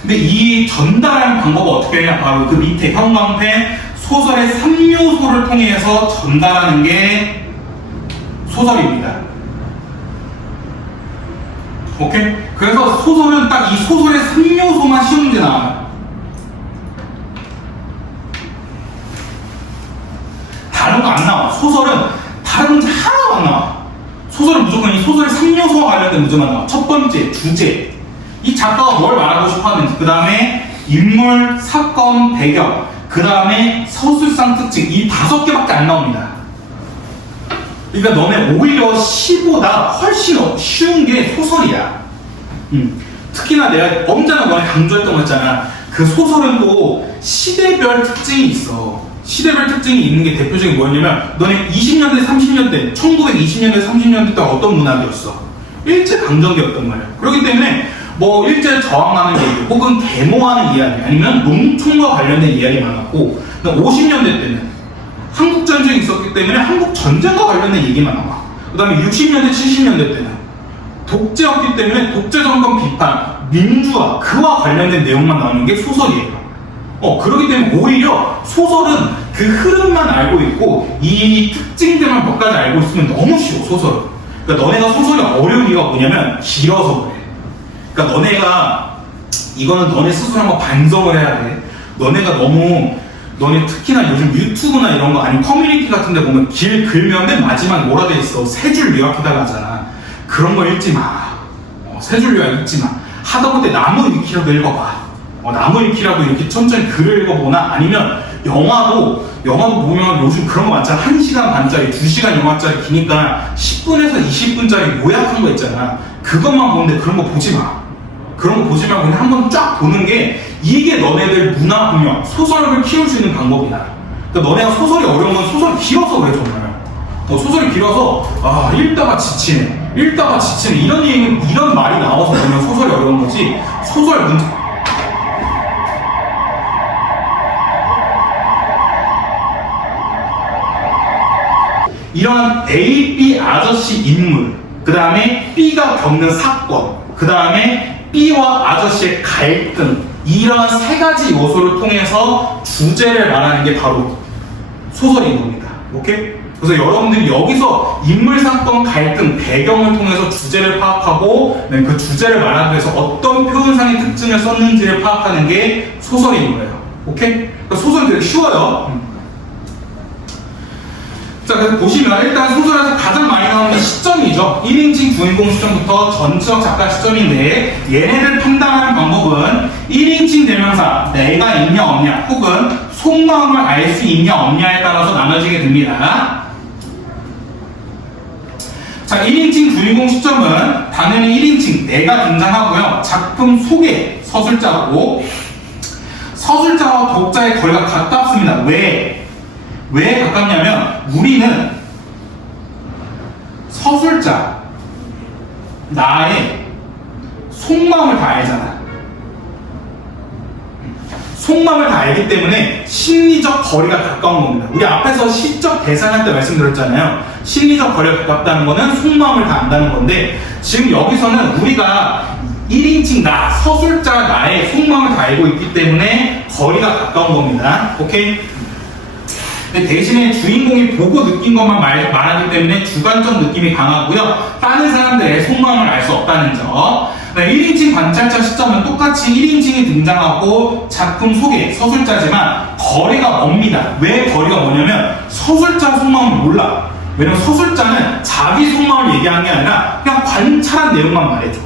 근데 이 전달하는 방법은 어떻게 하냐? 바로 그 밑에 형광펜 소설의 3요소를 통해서 전달하는 게 소설입니다. 오케이? 그래서 소설은 딱 이 소설의 3요소만 시험 문제 나와요. 다른 거 안 나와. 소설은 다른 문제 하나도 안 나와. 소설은 무조건 이 소설의 3요소와 관련된 문제만 나와. 첫 번째, 주제. 이 작가가 뭘 말하고 싶어 하는지, 그 다음에 인물, 사건, 배경, 그 다음에 서술상 특징, 이 5개밖에 안 나옵니다. 그러니까 너네 오히려 시보다 훨씬 쉬운 게 소설이야. 특히나 내가 언제나 너네 강조했던 거 있잖아. 그 소설은 또 시대별 특징이 있어. 시대별 특징이 있는 게 대표적인 뭐였냐면, 너네 20년대, 30년대, 1920년대, 30년대 때 어떤 문학이었어? 일제강점기였단 말이야. 그렇기 때문에 뭐 일제 저항하는 얘기 혹은 데모하는 이야기 아니면 농촌과 관련된 이야기 많았고, 50년대 때는 한국전쟁이 있었기 때문에 한국전쟁과 관련된 얘기만 나와. 그 다음에 60년대 70년대 때는 독재였기 때문에 독재정권 비판, 민주화, 그와 관련된 내용만 나오는 게 소설이에요. 그렇기 때문에 오히려 소설은 그 흐름만 알고 있고 이 특징들만 몇 가지 알고 있으면 너무 쉬워. 소설은. 그러니까 너네가 소설이 어려운 이유가 뭐냐면 길어서 그래. 그러니까 너네가 이거는 너네 스스로 한번 반성을 해야 돼. 너네가 너네 특히나 요즘 유튜브나 이런 거 아니면 커뮤니티 같은 데 보면 길 글면 맨 마지막 뭐라 돼 있어. 세 줄 요약해달라 하잖아. 그런 거 읽지 마. 세 줄 요약 읽지 마. 하다못해 나무 위키라도 읽어봐. 나무 위키라도 이렇게 천천히 글을 읽어보거나, 아니면 영화도 보면 요즘 그런 거 많잖아. 1시간 반짜리, 2시간 영화짜리 기니까 10분에서 20분짜리 요약한 거 있잖아. 그것만 보는데 그런 거 보지 마. 그런 거 보지 말고 그냥 한번 쫙 보는 게 이게 너네들 문화 분야, 소설을 키울 수 있는 방법이다. 그러니까 너네가 소설이 어려운 건 소설이 길어서 그래, 정말. 소설이 길어서 읽다가 지치네 이런 말이 나와서 보면 소설이 어려운 거지. 소설 문제 이런 A, B 아저씨 인물, 그 다음에 B가 겪는 사건, 그 다음에 B와 아저씨의 갈등, 이런 3가지 요소를 통해서 주제를 말하는 게 바로 소설인 겁니다. 오케이? 그래서 여러분들이 여기서 인물, 사건, 갈등, 배경을 통해서 주제를 파악하고 그 주제를 말하기 위해서 어떤 표현상의 특징을 썼는지를 파악하는 게 소설인 거예요. 오케이? 그러니까 소설은 되게 쉬워요. 자, 그래서 보시면 일단 소설에서 가장 많이 나오는 시점이죠. 1인칭 주인공 시점부터 전체적 작가 시점인데, 얘네들 판단하는 방법은 1인칭 대명사 내가 있냐 없냐 혹은 속마음을 알 수 있냐 없냐에 따라서 나눠지게 됩니다. 자, 1인칭 주인공 시점은 당연히 1인칭 내가 등장하고요. 작품 소개 서술자고, 서술자와 독자의 거리가 가깝습니다. 왜 가깝냐면 우리는 서술자 나의 속마음을 다 알잖아. 속마음을 다 알기 때문에 심리적 거리가 가까운 겁니다. 우리 앞에서 시적 대상할 때 말씀드렸잖아요. 심리적 거리가 가깝다는 거는 속마음을 다 안다는 건데, 지금 여기서는 우리가 1인칭 나, 서술자 나의 속마음을 다 알고 있기 때문에 거리가 가까운 겁니다. 오케이? 대신에 주인공이 보고 느낀 것만 말하기 때문에 주관적 느낌이 강하고요. 다른 사람들의 속마음을 알 수 없다는 점. 네, 1인칭 관찰자 시점은 똑같이 1인칭이 등장하고 작품 소개, 서술자지만 거리가 멉니다. 왜 거리가 뭐냐면 서술자 속마음을 몰라. 왜냐면 서술자는 자기 속마음을 얘기하는 게 아니라 그냥 관찰한 내용만 말해줘.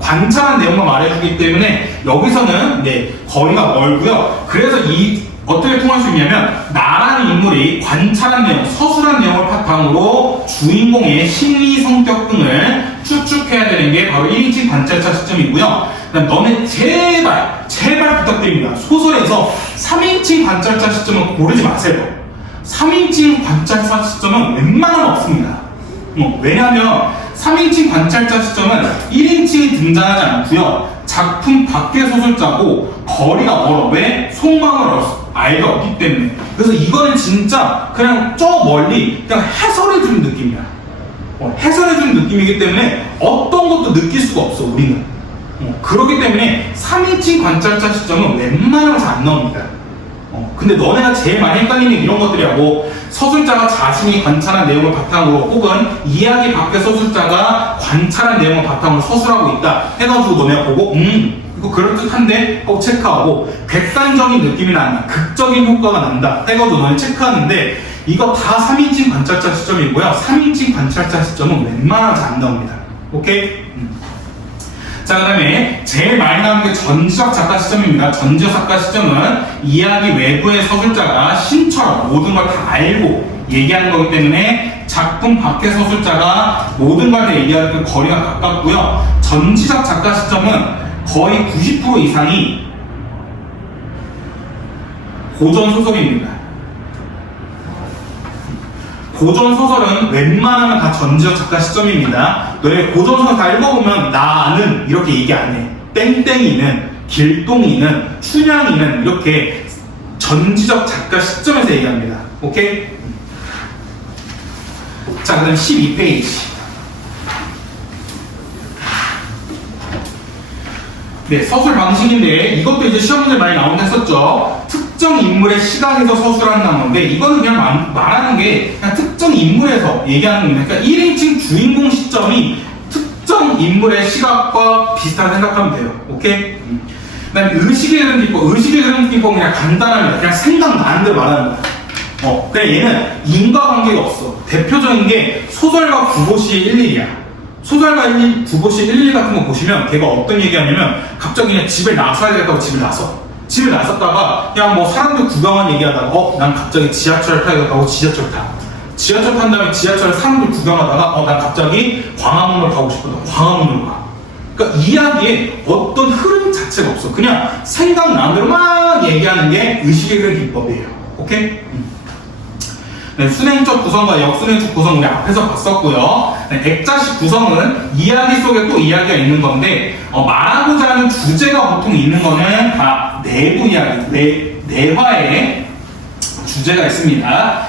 관찰한 내용만 말해주기 때문에 여기서는 네, 거리가 멀고요. 그래서 어떻게 통할 수 있냐면 나라는 인물이 관찰한 내용, 서술한 내용을 바탕으로 주인공의 심리, 성격 등을 추측해야 되는 게 바로 1인칭 관찰자 시점이고요. 그다음 너네 제발 부탁드립니다. 소설에서 3인칭 관찰자 시점은 고르지 마세요. 3인칭 관찰자 시점은 웬만하면 없습니다. 왜냐하면 3인칭 관찰자 시점은 1인칭이 등장하지 않고요. 작품 밖의 소설자고 거리가 멀어. 왜? 속마음을 알 게 없기 때문에. 그래서 이거는 진짜 그냥 저 멀리 그냥 해설해주는 느낌이야. 해설해주는 느낌이기 때문에 어떤 것도 느낄 수가 없어 우리는. 그렇기 때문에 3인칭 관찰자 시점은 웬만하면 잘 안 나옵니다. 근데 너네가 제일 많이 헷갈리는 이런 것들이야. 뭐 서술자가 자신이 관찰한 내용을 바탕으로 혹은 이야기 밖의 서술자가 관찰한 내용을 바탕으로 서술하고 있다 해가지고 너네가 보고 이거 그럴듯한데 꼭 체크하고 객관적인 느낌이 난다, 극적인 효과가 난다 해가지고 너네 체크하는데 이거 다 3인칭 관찰자 시점이고요. 3인칭 관찰자 시점은 웬만하면 잘 안 나옵니다. 오케이? 자, 그 다음에 제일 많이 나오는 게 전지적 작가 시점입니다. 전지적 작가 시점은 이야기 외부의 서술자가 신처럼 모든 걸 다 알고 얘기하는 거기 때문에 작품 밖의 서술자가 모든 걸 다 얘기하는 거리가 가깝고요. 전지적 작가 시점은 거의 90% 이상이 고전 소설입니다. 고전 소설은 웬만하면 다 전지적 작가 시점입니다. 너네 고전 소설 다 읽어보면 나는 이렇게 얘기 안 해. 땡땡이는, 길동이는, 춘향이는 이렇게 전지적 작가 시점에서 얘기합니다. 오케이? 자, 그 다음 12페이지. 네, 서술 방식인데 이것도 이제 시험 문제 많이 나온다 했었죠. 특정 인물의 시각에서 서술한다는 건데 이거는 그냥 말하는 게 그냥 특정 인물에서 얘기하는 겁니다. 그러니까 1인칭 주인공 시점이 특정 인물의 시각과 비슷하게 생각하면 돼요. 오케이? 그 다음에 의식의 흐름 기법. 의식의 흐름 기법은 그냥 간단합니다. 그냥 생각나는 대로 말하는 거야. 그냥 얘는 인과관계가 없어. 대표적인 게 소설가 구보시의 112야. 소설가 9보시 112 같은 거 보시면 걔가 어떤 얘기 하냐면 갑자기 그냥 집을 나서야 되겠다고 집을 나서. 집을 나섰다가 그냥 뭐 사람들 구경한 얘기하다가 난 갑자기 지하철 타야겠다고 지하철 타. 지하철 탄 다음에 지하철 사람들 구경하다가 난 갑자기 광화문으로 가고 싶어서 광화문으로 가. 그러니까 이야기에 어떤 흐름 자체가 없어. 그냥 생각나는 대로 막 얘기하는 게 의식의 흐름 기법이에요. 오케이? 네, 순행적 구성과 역순행적 구성 우리 앞에서 봤었고요. 네, 액자식 구성은 이야기 속에 또 이야기가 있는 건데 말하고자 하는 주제가 보통 있는 거는 다 내부 이야기, 내화의 주제가 있습니다.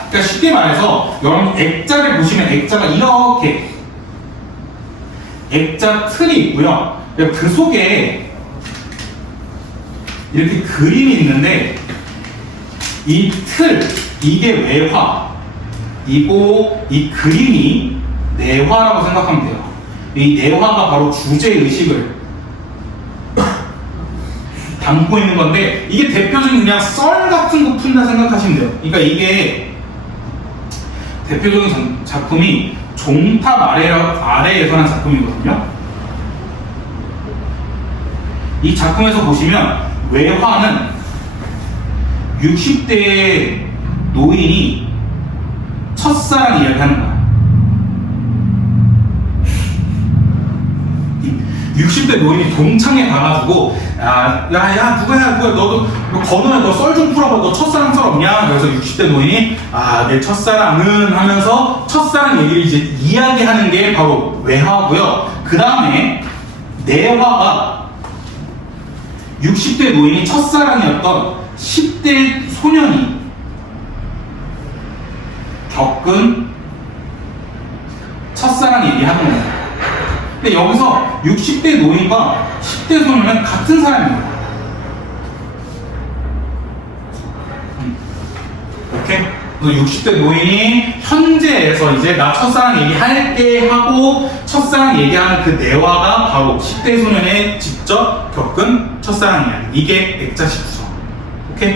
그러니까 쉽게 말해서 여러분 액자를 보시면 액자가 이렇게 액자 틀이 있고요. 그 속에 이렇게 그림이 있는데 이 틀, 이게 외화, 이고 이 그림이 내화라고 생각하면 돼요. 이 내화가 바로 주제의식을 담고 있는 건데 이게 대표적인 그냥 썰 같은 거 푼다 생각하시면 돼요. 그러니까 이게 대표적인 작품이 종탑 아래에서 한 작품이거든요. 이 작품에서 보시면 외화는 60대의 노인이 첫사랑 이야기하는 거야. 60대 노인이 동창회 가가지고 야 누구야 너도 건우야 너 썰 좀 풀어봐. 너 첫사랑 썰 없냐? 그래서 60대 노인이 내 첫사랑은 하면서 첫사랑 얘기를 이제 이야기하는 게 바로 외화고요. 그 다음에 내화가 60대 노인이 첫사랑이었던 10대 소년이 겪은 첫사랑 얘기하는 거예요. 근데 여기서 60대 노인과 10대 소년은 같은 사람이에요. 오케이? 그래서 60대 노인이 현재에서 이제 나 첫사랑 얘기할게 하고 첫사랑 얘기하는 그 내화가 바로 10대 소년의 직접 겪은 첫사랑 이야기. 이게 액자식 구성. 오케이?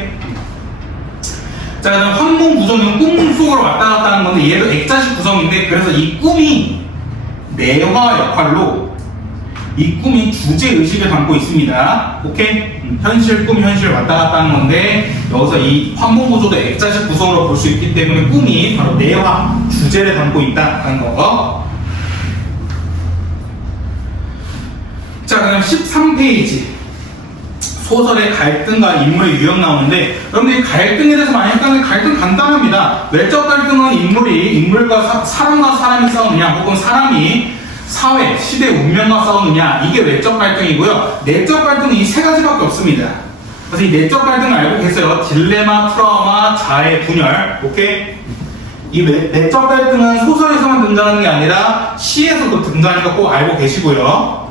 자, 그다음 환몽 구조는 꿈 속으로 왔다 갔다 하는 건데 얘도 액자식 구성인데 그래서 이 꿈이 내화 역할로 이 꿈이 주제 의식을 담고 있습니다. 오케이? 현실, 꿈, 현실 왔다 갔다 하는 건데 여기서 이 환몽 구조도 액자식 구성으로 볼 수 있기 때문에 꿈이 바로 내화, 주제를 담고 있다는 거. 자, 그다음 13페이지. 소설의 갈등과 인물의 유형 나오는데 여러분들이 갈등에 대해서 많이 헷갈리는 갈등 간단합니다. 외적 갈등은 인물과 사람과 사람이 싸우느냐 혹은 사람이 사회, 시대, 운명과 싸우느냐 이게 외적 갈등이고요. 내적 갈등은 이 세 가지밖에 없습니다. 그래서 이 내적 갈등을 알고 계세요. 딜레마, 트라우마, 자해, 분열. 오케이? 이 내적 갈등은 소설에서만 등장하는 게 아니라 시에서도 등장하는 거 꼭 알고 계시고요.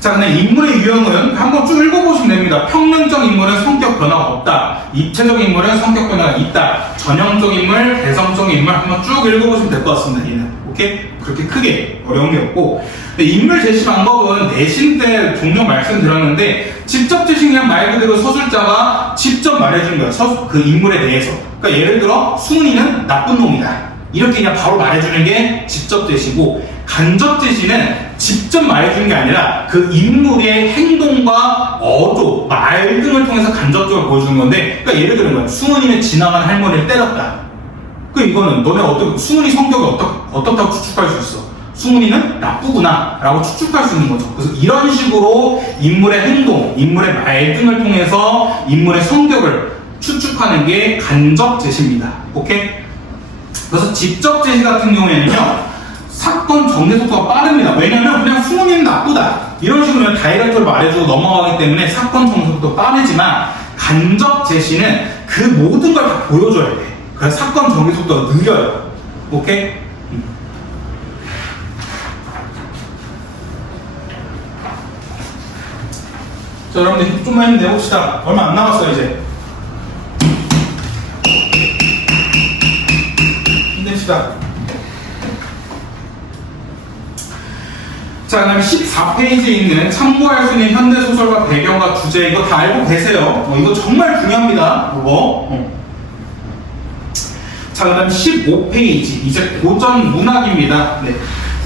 자, 근데 인물의 유형은 한번 쭉 읽어보시면 됩니다. 평면적 인물은 성격 변화가 없다. 입체적 인물은 성격 변화가 있다. 전형적 인물, 대성적 인물 한번 쭉 읽어보시면 될 것 같습니다. 얘는. 오케이? 그렇게 크게 어려운 게 없고. 근데 인물 제시 방법은 내신 때 종종 말씀드렸는데 직접 제시 그냥 말 그대로 서술자가 직접 말해주는 거예요. 그 인물에 대해서. 그러니까 예를 들어 수은이는 나쁜 놈이다. 이렇게 그냥 바로 말해주는 게 직접 제시고 간접 제시는 직접 말해주는 게 아니라 그 인물의 행동과 어조, 말 등을 통해서 간접적으로 보여주는 건데 그러니까 예를 들면 수은이는 지나간 할머니를 때렸다. 그 이거는 너네 수은이 성격이 어떻다고 추측할 수 있어? 수은이는 나쁘구나 라고 추측할 수 있는 거죠. 그래서 이런 식으로 인물의 행동, 인물의 말 등을 통해서 인물의 성격을 추측하는 게 간접 제시입니다. 오케이? 그래서 직접 제시 같은 경우에는요 사건 정리 속도가 빠릅니다. 왜냐면 그냥 수은이는 나쁘다 이런 식으로 그냥 다이렉트로 말해주고 넘어가기 때문에 사건 정리 속도가 빠르지만 간접 제시는 그 모든 걸 다 보여줘야 돼. 그래서 사건 정리 속도가 느려요. 오케이? 자, 여러분들 좀만 힘내봅시다. 얼마 안 남았어요 이제. 힘냅시다. 자, 그다음에 14페이지에 있는 참고할 수 있는 현대소설과 배경과 주제 이거 다 알고 계세요. 이거 정말 중요합니다. 이거. 자, 그다음 15페이지 이제 고전 문학입니다. 네.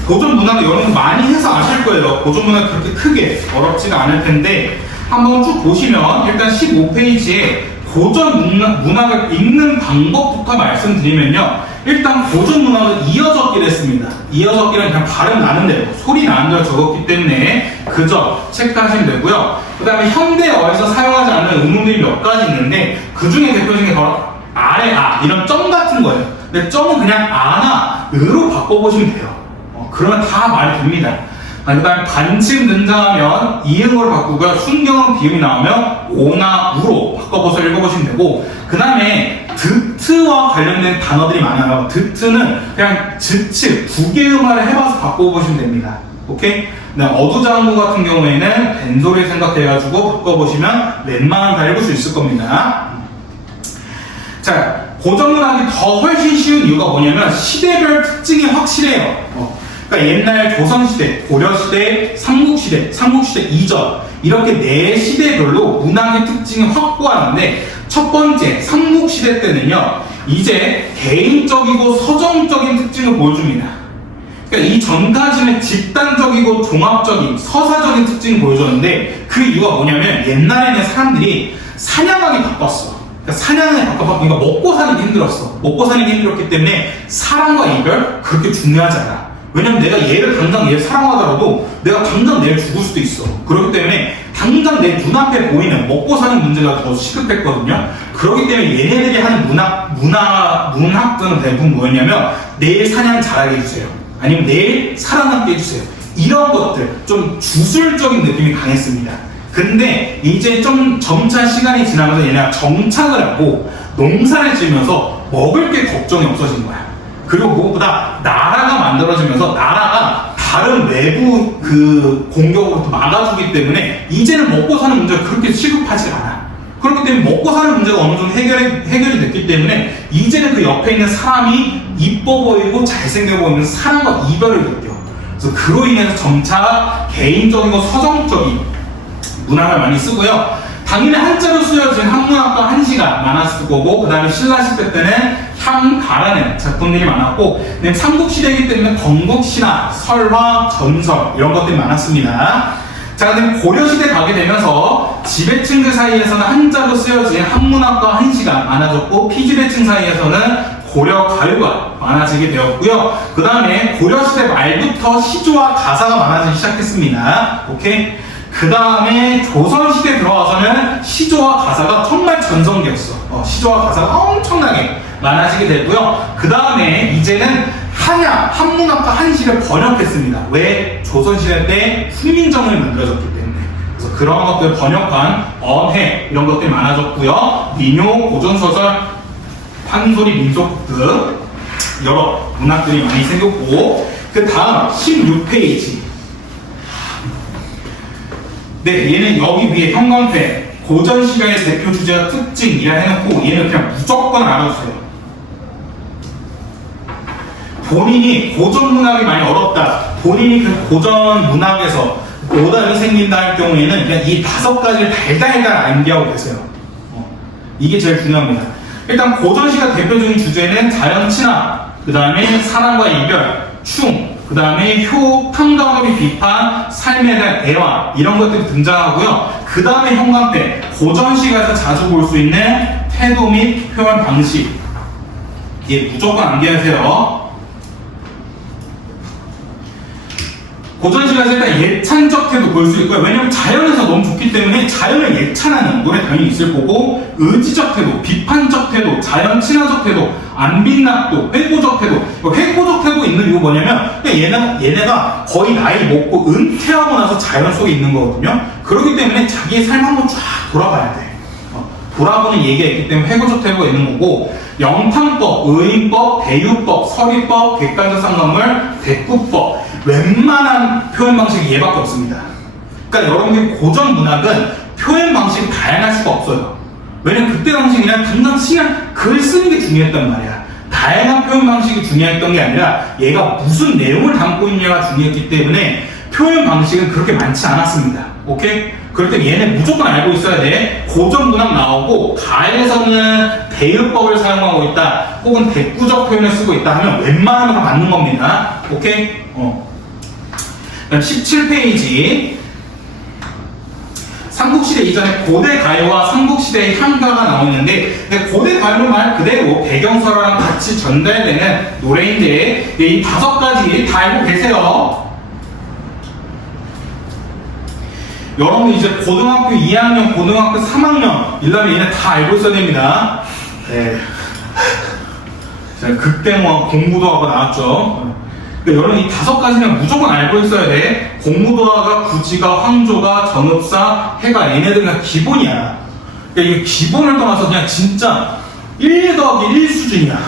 고전 문학은 여러분 많이 해서 아실 거예요. 고전 문학 그렇게 크게 어렵지가 않을 텐데 한번 쭉 보시면 일단 15페이지에 고전 문학을 읽는 방법부터 말씀드리면요. 일단 고전 문학은 이어적기를 했습니다. 이어적기는 그냥 발음 나는 대로 소리 나는 대로 적었기 때문에 그저 체크하시면 되고요. 그 다음에 현대어에서 사용하지 않는 음음들이 몇 가지 있는데 그 중에 대표적인 게 바로 아래 아 이런 점 같은 거예요. 근데 점은 그냥 아나 으로 바꿔보시면 돼요. 그러면 다 말이 됩니다. 그 다음에 반침 등장하면 이응으로 바꾸고요. 순경은 비음이 나오면 오나 우로 바꿔서 읽어보시면 되고 그 다음에 드트와 관련된 단어들이 많아요. 드트는 그냥 즉츠 부계음화를 해봐서 바꿔보시면 됩니다. 오케이? 어두장구 같은 경우에는 벤소리를 생각해가지고 바꿔보시면 웬만하면 다 읽을 수 있을 겁니다. 자, 고전문학이 더 훨씬 쉬운 이유가 뭐냐면 시대별 특징이 확실해요. 그러니까 옛날 조선시대, 고려시대, 삼국시대, 삼국시대 이전 이렇게 네 시대별로 문학의 특징을 확보하는데 첫 번째 삼국시대 때는요 이제 개인적이고 서정적인 특징을 보여줍니다. 그러니까 이 전까지는 집단적이고 종합적인 서사적인 특징을 보여줬는데 그 이유가 뭐냐면 옛날에는 사람들이 사냥하기 바빴어. 그러니까 사냥에 바빠보니까 먹고 사는 게 힘들었어. 먹고 사는 게 힘들었기 때문에 사랑과 이별 그렇게 중요하지 않아. 왜냐면 내가 얘를 당장 얘를 사랑하더라도 내가 당장 내일 죽을 수도 있어. 그렇기 때문에 당장 내 눈앞에 보이는 먹고 사는 문제가 더 시급했거든요. 그렇기 때문에 얘네들이 하는 문학들은 대부분 뭐였냐면 내일 사냥 잘하게 해주세요. 아니면 내일 살아남게 해주세요. 이런 것들 좀 주술적인 느낌이 강했습니다. 근데 이제 좀 점차 시간이 지나면서 얘네가 정착을 하고 농사를 지으면서 먹을 게 걱정이 없어진 거야. 그리고 무엇보다 나라가 만들어지면서 나라가 다른 외부 그 공격으로부터 막아주기 때문에 이제는 먹고 사는 문제가 그렇게 시급하지 않아. 그렇기 때문에 먹고 사는 문제가 어느 정도 해결이 됐기 때문에 이제는 그 옆에 있는 사람이 이뻐 보이고 잘생겨 보이는 사람과 이별을 느껴. 그래서 그로 인해서 점차 개인적이고 서정적인 문학을 많이 쓰고요. 당연히 한자로 쓰여진 한문학과 한시가 많았을 거고, 그 다음에 신라시대 때는 향가라는 작품들이 많았고, 삼국시대이기 때문에 건국신화, 설화, 전설 이런 것들이 많았습니다. 자, 근데 고려시대 가게 되면서 지배층들 사이에서는 한자로 쓰여진 한문학과 한시가 많아졌고, 피지배층 사이에서는 고려 가요가 많아지게 되었고요. 그 다음에 고려시대 말부터 시조와 가사가 많아지기 시작했습니다. 오케이? 그 다음에 조선시대 들어와서는 시조와 가사가 정말 전성기였어. 시조와 가사가 엄청나게 많아지게 되고요. 그 다음에 이제는 한문학과 한시를 번역했습니다. 왜? 조선시대 때 훈민정음이 만들어졌기 때문에. 그래서 그런 것들 번역한 언해 이런 것들이 많아졌고요. 민요, 고전소설, 판소리, 민속극 여러 문학들이 많이 생겼고, 그 다음 16페이지. 네, 얘는 여기 위에 형광펜 고전 시가의 대표 주제와 특징이라 해놓고 얘는 그냥 무조건 알아주세요. 본인이 고전 문학이 많이 어렵다, 본인이 그 고전 문학에서 오답이 생긴다 할 경우에는 그냥 이 5가지를 달달달 암기하고 계세요. 이게 제일 중요합니다. 일단 고전 시가 대표적인 주제는 자연 친화, 그 다음에 사랑과 이별, 충, 그 다음에 효, 탕감업이 비판, 삶에 대한 애환 이런 것들이 등장하고요. 그 다음에 형광펜, 고전 시가에서 자주 볼 수 있는 태도 및 표현 방식. 예, 무조건 암기하세요. 고전 시가에서 일단 예찬적 태도 볼 수 있고요. 왜냐면 자연에서 너무 좋기 때문에 자연을 예찬하는 노래 당연히 있을 거고, 의지적 태도, 비판적 태도, 자연 친화적 태도, 안빈낙도, 회고적 태도. 회고적 태도 있는 이유 뭐냐면 얘네가 거의 나이 먹고 은퇴하고 나서 자연 속에 있는 거거든요. 그렇기 때문에 자기의 삶 한번 쫙 돌아봐야 돼. 돌아보는 얘기가 있기 때문에 회고적 태도가 있는 거고, 영탕법, 의인법, 대유법, 서리법, 객관적 상관물, 대꾸법, 웬만한 표현 방식이 얘밖에 없습니다. 그러니까 여러분들이 고전 문학은 표현 방식이 다양할 수가 없어요. 왜냐면 그때 당시에는 그냥 글 쓰는 게 중요했단 말이야. 다양한 표현 방식이 중요했던 게 아니라 얘가 무슨 내용을 담고 있냐가 중요했기 때문에 표현 방식은 그렇게 많지 않았습니다. 오케이? 그럴 때 얘네 무조건 알고 있어야 돼. 고전 문학 나오고 가에서는 대유법을 사용하고 있다, 혹은 대꾸적 표현을 쓰고 있다 하면 웬만하면 다 맞는 겁니다. 오케이? 17페이지. 삼국시대 이전에 고대 가요와 삼국시대의 향가가 나오는데, 고대 가요는 말 그대로 배경설화랑 같이 전달되는 노래인데, 이 5가지 다 알고 계세요. 여러분 이제 고등학교 2학년, 고등학교 3학년 이러면 얘네 다 알고 있어야 됩니다. 네. 극대모하고 공부도하고 나왔죠. 그러니까 여러분 이 5가지는 무조건 알고 있어야 돼. 공무도화가, 구지가, 황조가, 정읍사, 해가 얘네들은 다 기본이야. 그러니까 이게 기본을 떠나서 그냥 진짜 1 더하기 1 수준이야.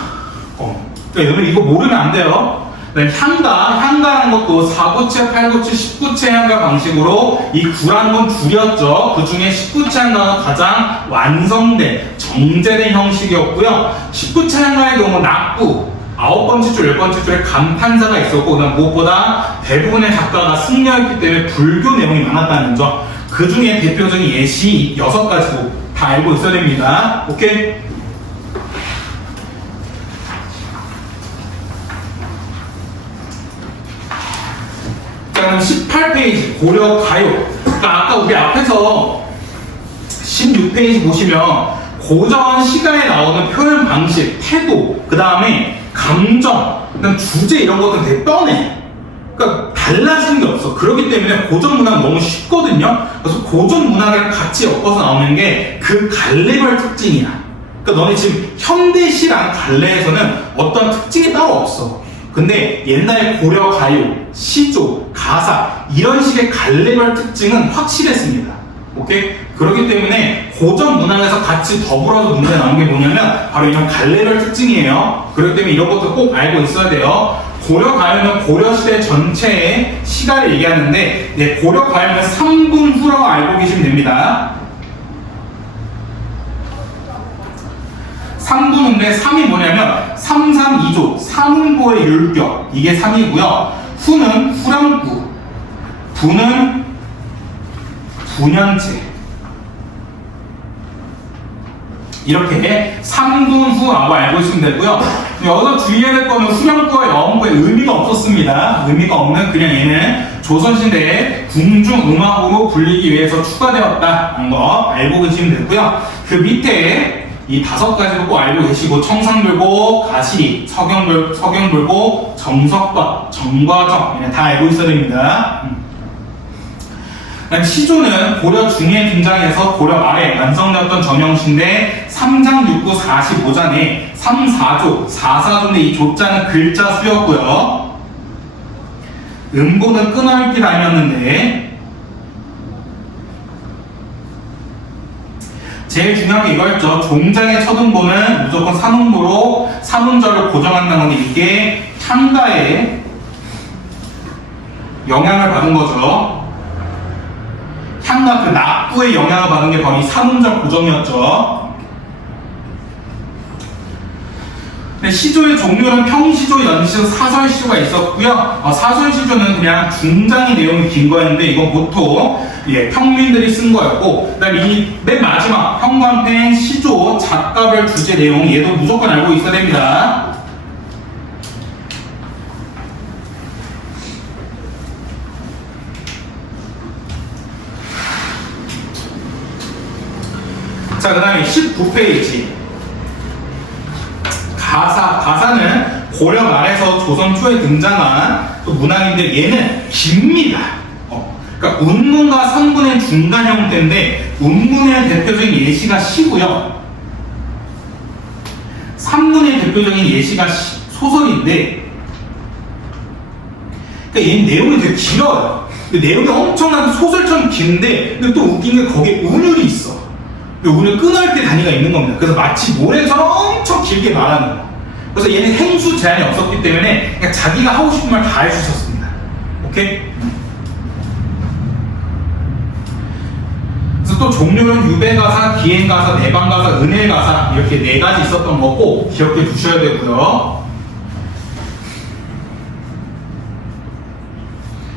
그러니까 여러분 이거 모르면 안 돼요. 향가라는 것도 4구체, 8구체, 10구체 향가 방식으로 이 9라는 건 줄였죠. 그 중에 10구체 향가가 가장 완성된, 정제된 형식이었고요. 10구체 향가의 경우 낙구, 9번째 줄, 10번째 줄에 감탄사가 있었고, 그다음 무엇보다 대부분의 작가가 승려했기 때문에 불교 내용이 많았다는 점. 그 중에 대표적인 예시 6가지도 다 알고 있어야 됩니다. 오케이? 자, 그럼 18페이지 고려 가요. 그러니까 아까 우리 앞에서 16페이지 보시면 고전 시가에 나오는 표현 방식, 태도, 그 다음에 감정, 그다음 주제 이런 것들은 되게 뻔해. 그러니까 달라지는 게 없어. 그렇기 때문에 고전 문학은 너무 쉽거든요. 그래서 고전 문학이랑 같이 엮어서 나오는 게 그 갈래별 특징이야. 그러니까 너네 지금 현대시랑 갈래에서는 어떤 특징이 따로 없어. 근데 옛날에 고려 가요, 시조, 가사 이런 식의 갈래별 특징은 확실했습니다. 오케이? 그렇기 때문에 고전 문학에서 같이 더불어서 문제 나온 게 뭐냐면 바로 이런 갈래별 특징이에요. 그렇기 때문에 이런 것도 꼭 알고 있어야 돼요. 고려 가요는 고려시대 전체의 시가를 얘기하는데, 네, 고려 가요는 3분 후라고 알고 계시면 됩니다. 3부인데 3이 뭐냐면 3, 3, 2조 3분보의 율격 이게 3이고요. 후는 후렴구, 부는 분연체. 이렇게 3분 후라고 알고 있으면 되고요. 여기서 주의해야 될 거는 후렴구와 여음구에 의미가 없었습니다. 의미가 없는 그냥 얘는 조선시대에 궁중음악으로 불리기 위해서 추가되었다는 거 알고 계시면 되고요. 그 밑에 이 5가지도 꼭 알고 계시고 청상불고, 가시리, 서경불고, 정석과, 정과정 다 알고 있어야 됩니다. 시조는 고려 중에 등장해서 고려 말에 완성되었던 전형시인데 3장 6구 45잔에 3, 4조, 4, 4조인데 이 조자는 글자 수였고요. 음보는 끊어읽기 다녔는데 제일 중요한 게 이거였죠. 종장의 첫 음보는 무조건 3음보로 3음절을 고정한다는 건데 이게 향가에 영향을 받은 거죠. 향가 그 낙부의 영향을 받은 게 바로 이 3음절 고정이었죠. 시조의 종류는 평시조, 연시조, 사설시조가 있었고요. 사설시조는 그냥 중장의 내용이 긴 거였는데 이건 보통 평민들이 쓴 거였고, 그다음에 이 맨 마지막 현관펜 시조 작가별 주제 내용 얘도 무조건 알고 있어야 됩니다. 자, 그 다음에 19페이지 가사는 고려 말에서 조선 초에 등장한 또 문학인데 얘는 깁니다. 그러니까 운문과 성문의 중간 형태인데 운문의 대표적인 예시가 시고요. 산문의 대표적인 예시가 소설인데 그러니까 얘는 내용이 되게 길어요. 근데 내용이 엄청나게 소설처럼 긴데 근데 또 웃긴 게 거기에 운율이 있어. 운을 끊어읽기 단위가 있는 겁니다. 그래서 마치 노래처럼 엄청 길게 말하는 거. 그래서 얘는 행수 제한이 없었기 때문에 그냥 자기가 하고 싶은 말 다 할 수 있었습니다. 오케이? 그래서 또 종류는 유배가사, 기행가사, 내방가사, 은혜가사 이렇게 4가지 있었던 거 꼭 기억해 두셔야 되고요.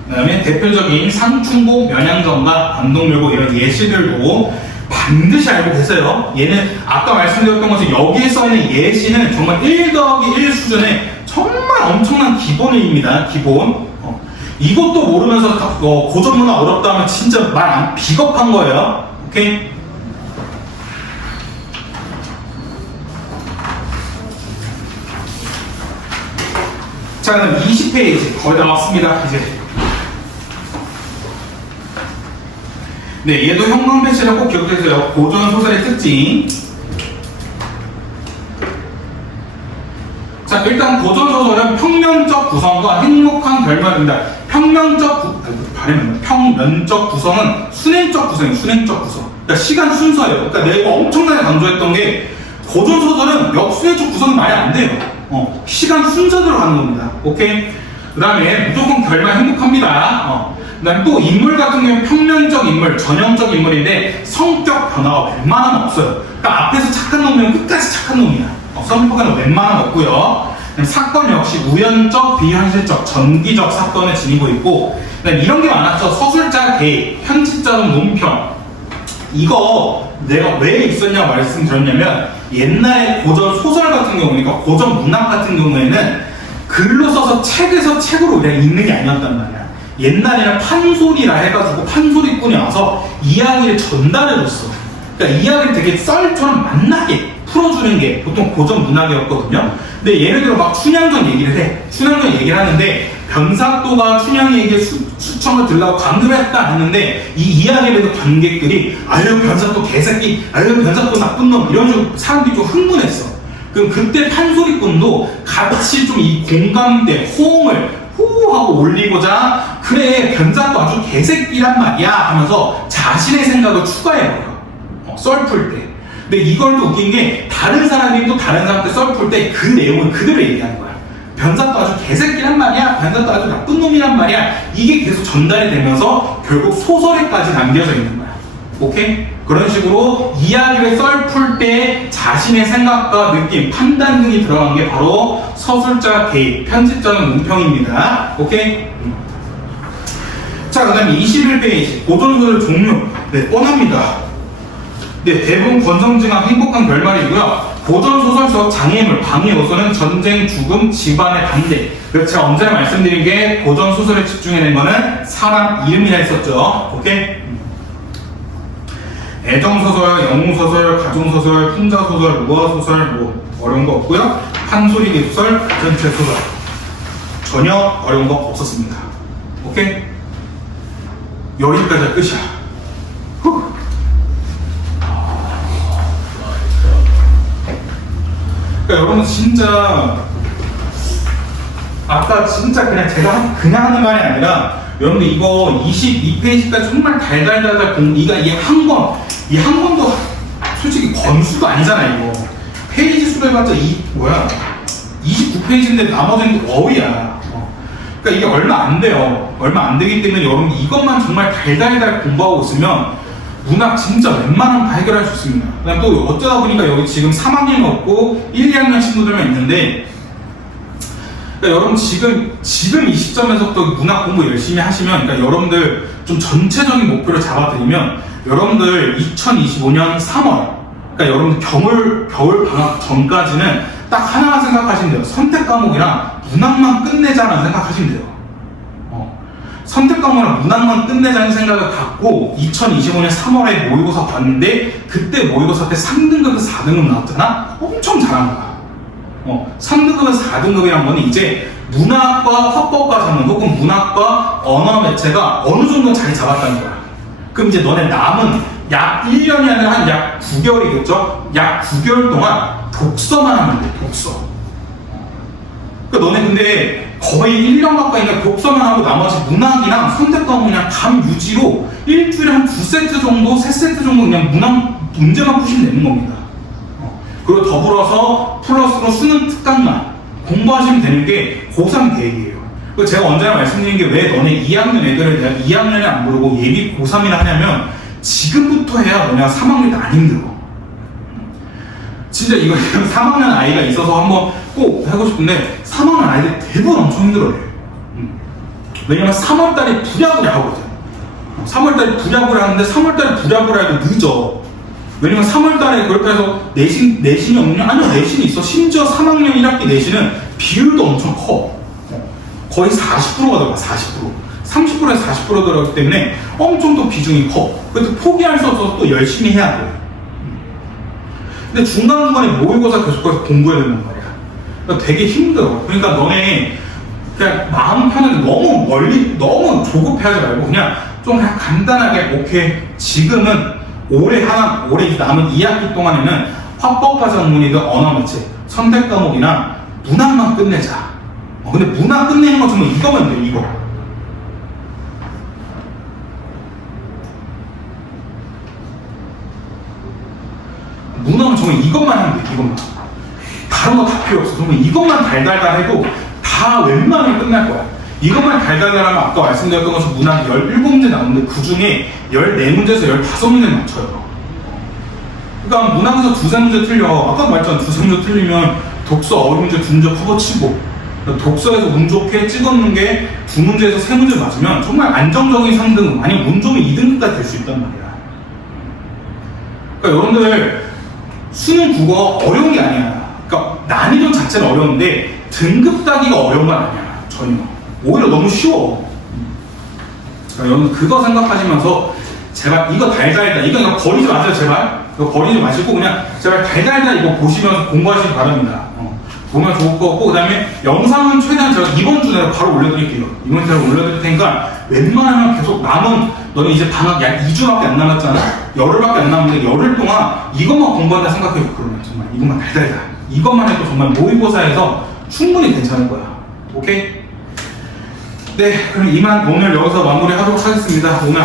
그 다음에 대표적인 상충고, 면양정가, 반동묘고 이런 예시들도 반드시 알고 계세요. 얘는 아까 말씀드렸던 것처럼 여기에 써있는 예시는 정말 1 더하기 1 수준의 정말 엄청난 기본입니다. 기본. 이것도 모르면서 고전문화 어렵다 하면 진짜 말 비겁한 거예요. 오케이? 자, 그럼 20페이지 거의 다 왔습니다. 이제. 네, 얘도 형광펜치를 꼭 기억해주세요. 고전 소설의 특징. 자, 일단 고전 소설은 평면적 구성과 행복한 결말입니다. 평면적 구성은 순행적 구성이에요. 순행적 구성. 그러니까 시간 순서예요. 그러니까 내가 엄청나게 강조했던 게 고전 소설은 역순행적 구성이 말이 안 돼요. 시간 순서대로 가는 겁니다. 오케이? 그 다음에 무조건 결말 행복합니다. 그 다음에 또 인물 같은 경우는 평면적 인물, 전형적 인물인데 성격 변화가 웬만하면 없어요. 그러니까 앞에서 착한 놈이면 끝까지 착한 놈이야. 성격 변화가 웬만하면 없고요. 사건 역시 우연적, 비현실적, 전기적 사건을 지니고 있고 그다음에 이런 게 많았죠. 서술자 개입, 편집자는 논평. 이거 내가 왜 있었냐고 말씀드렸냐면 옛날에 고전 소설 같은 경우, 그러니까 고전 문학 같은 경우에는 글로 써서 책에서 책으로 그냥 읽는 게 아니었단 말이야. 옛날에는 판소리라 해가지고 판소리꾼이 와서 이야기를 전달해줬어. 그러니까 이야기를 되게 썰처럼 만나게 풀어주는 게 보통 고전 문학이었거든요. 근데 예를 들어 막 춘향전 얘기를 해. 춘향전 얘기를 하는데 변사또가 춘향에게 수청을 들라고 강요를 했다 했는데 이 이야기를 듣는 관객들이 아유 변사또 개새끼, 아유 변사또 나쁜 놈 이런 식으로 사람들이 좀 흥분했어. 그럼 그때 판소리꾼도 같이 좀 이 공감대, 호응을 호하고 올리고자 그래 변사또 아주 개새끼란 말이야 하면서 자신의 생각을 추가해버려. 썰 풀 때. 근데 이걸 또 웃긴 게 다른 사람이 또 다른 사람한테 썰 풀 때 그 내용을 그대로 얘기하는 거야. 변사또 아주 개새끼란 말이야, 변사또 아주 나쁜 놈이란 말이야. 이게 계속 전달이 되면서 결국 소설에까지 남겨져 있는 거야. 오케이? 그런 식으로 이야기를 썰풀 때 자신의 생각과 느낌, 판단 등이 들어간 게 바로 서술자 대입, 편집자는 문평입니다. 오케이? 자, 그 다음에 21페이지 고전소설 종류. 네, 뻔합니다. 네, 대부분 권성징악, 행복한 결말이고요. 고전소설 속 장애물, 방해 요소는 전쟁, 죽음, 집안의 반대. 그래서 제가 언제나 말씀드린 게 고전소설에 집중해낸 거는 사람 이름이라 했었죠. 오케이? 애정소설, 영웅소설, 가정소설, 풍자소설, 무어소설, 뭐 어려운 거 없고요. 판소리 기소설, 전체 소설. 전혀 어려운 거 없었습니다. 오케이? 여기까지가 끝이야. 후. 그러니까 여러분 진짜 아까 진짜 제가 그냥 하는 말이 아니라 여러분들 이거 22페이지까지 정말 달달달달 이가 이 한 권도 솔직히 권수도 아니잖아. 이거 페이지 수로 해봤자 29페이지인데 나머지는 어휘야. 그러니까 이게 얼마 안 돼요. 얼마 안 되기 때문에 여러분 이것만 정말 달달달 공부하고 있으면 문학 진짜 웬만하면 다 해결할 수 있습니다. 그다음 또 어쩌다 보니까 여기 지금 3학년 없고 1, 2학년 친구들만 있는데, 그러니까 여러분 지금 이 시점에서부터 문학 공부 열심히 하시면, 그러니까 여러분들 좀 전체적인 목표를 잡아드리면 여러분들 2025년 3월, 그러니까 여러분들 겨울 방학 전까지는 딱 하나만 생각하시면 돼요. 선택 과목이랑 문학만 끝내자라는 생각하시면 돼요. 선택 과목이랑 문학만 끝내자는 생각을 갖고 2025년 3월에 모의고사 봤는데, 그때 모의고사 때 3등급에서 4등급 나왔잖아? 엄청 잘한 거야. 3등급에서 4등급이란 거는 이제 문학과 화법과 전문 혹은 문학과 언어 매체가 어느 정도 자리 잡았다는 거야. 그럼 이제 너네 남은 약 1년이 아니라 한 약 9개월이겠죠? 약 9개월 동안 독서만 하면 돼, 독서. 그러니까 너네 근데 거의 1년 가까이 독서만 하고 나머지 문학이랑 선택 과목이랑 감 유지로 일주일에 한 2세트 정도, 3세트 정도 그냥 문학 문제만 푸시면 되는 겁니다. 그리고 더불어서 플러스로 수능 특강만 공부하시면 되는 게 고3 계획이에요. 제가 언제나 말씀드린 게 왜 너네 2학년 애들을 내가 2학년에 안 부르고 예비 고3이라 하냐면 지금부터 해야 너네가 3학년 때 안 힘들어. 진짜 이거 3학년 아이가 있어서 한번 꼭 하고 싶은데 3학년 아이들 대부분 엄청 힘들어요. 왜냐면 3월달에 부랴부랴 하거든. 3월달에 부랴부랴 하는데 3월달에 부랴부랴 해도 늦어. 왜냐면 3월달에 그렇게 해서 내신이 없냐? 아니요, 내신이 있어. 심지어 3학년 1학기 내신은 비율도 엄청 커. 거의 40%가 들어가, 40%. 30%에서 40% 들어가기 때문에 엄청 또 비중이 커. 그래도 포기할 수 없어서 또 열심히 해야 돼. 근데 중간중간에 모의고사 계속해서 공부해야 된단 말이야. 그러니까 되게 힘들어. 그러니까 너네 그냥 마음 편하게 너무 조급해하지 말고 그냥 좀 간단하게, 오케이, 지금은 올해 남은 2학기 동안에는 화법과 전문이든 언어 매체, 선택 과목이나 문학만 끝내자. 근데 문학 끝내는 건 정말 이거면 돼, 이거. 문학은 정말 이것만 하면 돼, 이것만. 다른 거 다 필요 없어. 정말 이것만 달달달 해도 다 웬만하면 끝날 거야. 이것만 달달달 하면 아까 말씀드렸던 것처럼 문학 17문제 나오는데 그 중에 14문제에서 15문제 맞춰요. 그러니까 문학에서 2-3문제 틀려. 아까 말했잖아. 2-3문제 틀리면 독서 어휘 문제 2문제 커버 치고, 독서에서 운 좋게 찍었는 게 2문제에서 3문제 맞으면 정말 안정적인 3등급, 아니면 운 좋으면 2등급까지 될 수 있단 말이야. 그러니까 여러분들 수능 국어가 어려운 게 아니야. 그러니까 난이도 자체는 어려운데 등급 따기가 어려운 건 아니야. 전혀. 오히려 너무 쉬워. 그러니까 여러분 그거 생각하시면서 제발 이거 달달달, 이거 버리지 마세요, 제발. 이거 버리지 마시고 그냥 제발 달달달 이거 보시면서 공부하시기 바랍니다. 보면 좋을 것 같고, 그 다음에 영상은 최대한 제가 이번 주 내로 바로 올려드릴게요. 이번 주에 올려드릴 테니까 웬만하면 계속 너는 이제 방학 약 2주밖에 안 남았잖아? 열흘밖에 안 남았는데 열흘 동안 이것만 공부한다 생각해요. 그러면 정말 이것만 달달달. 이것만 해도 정말 모의고사에서 충분히 괜찮을 거야. 오케이? 네, 그럼 이만 오늘 여기서 마무리하도록 하겠습니다. 오늘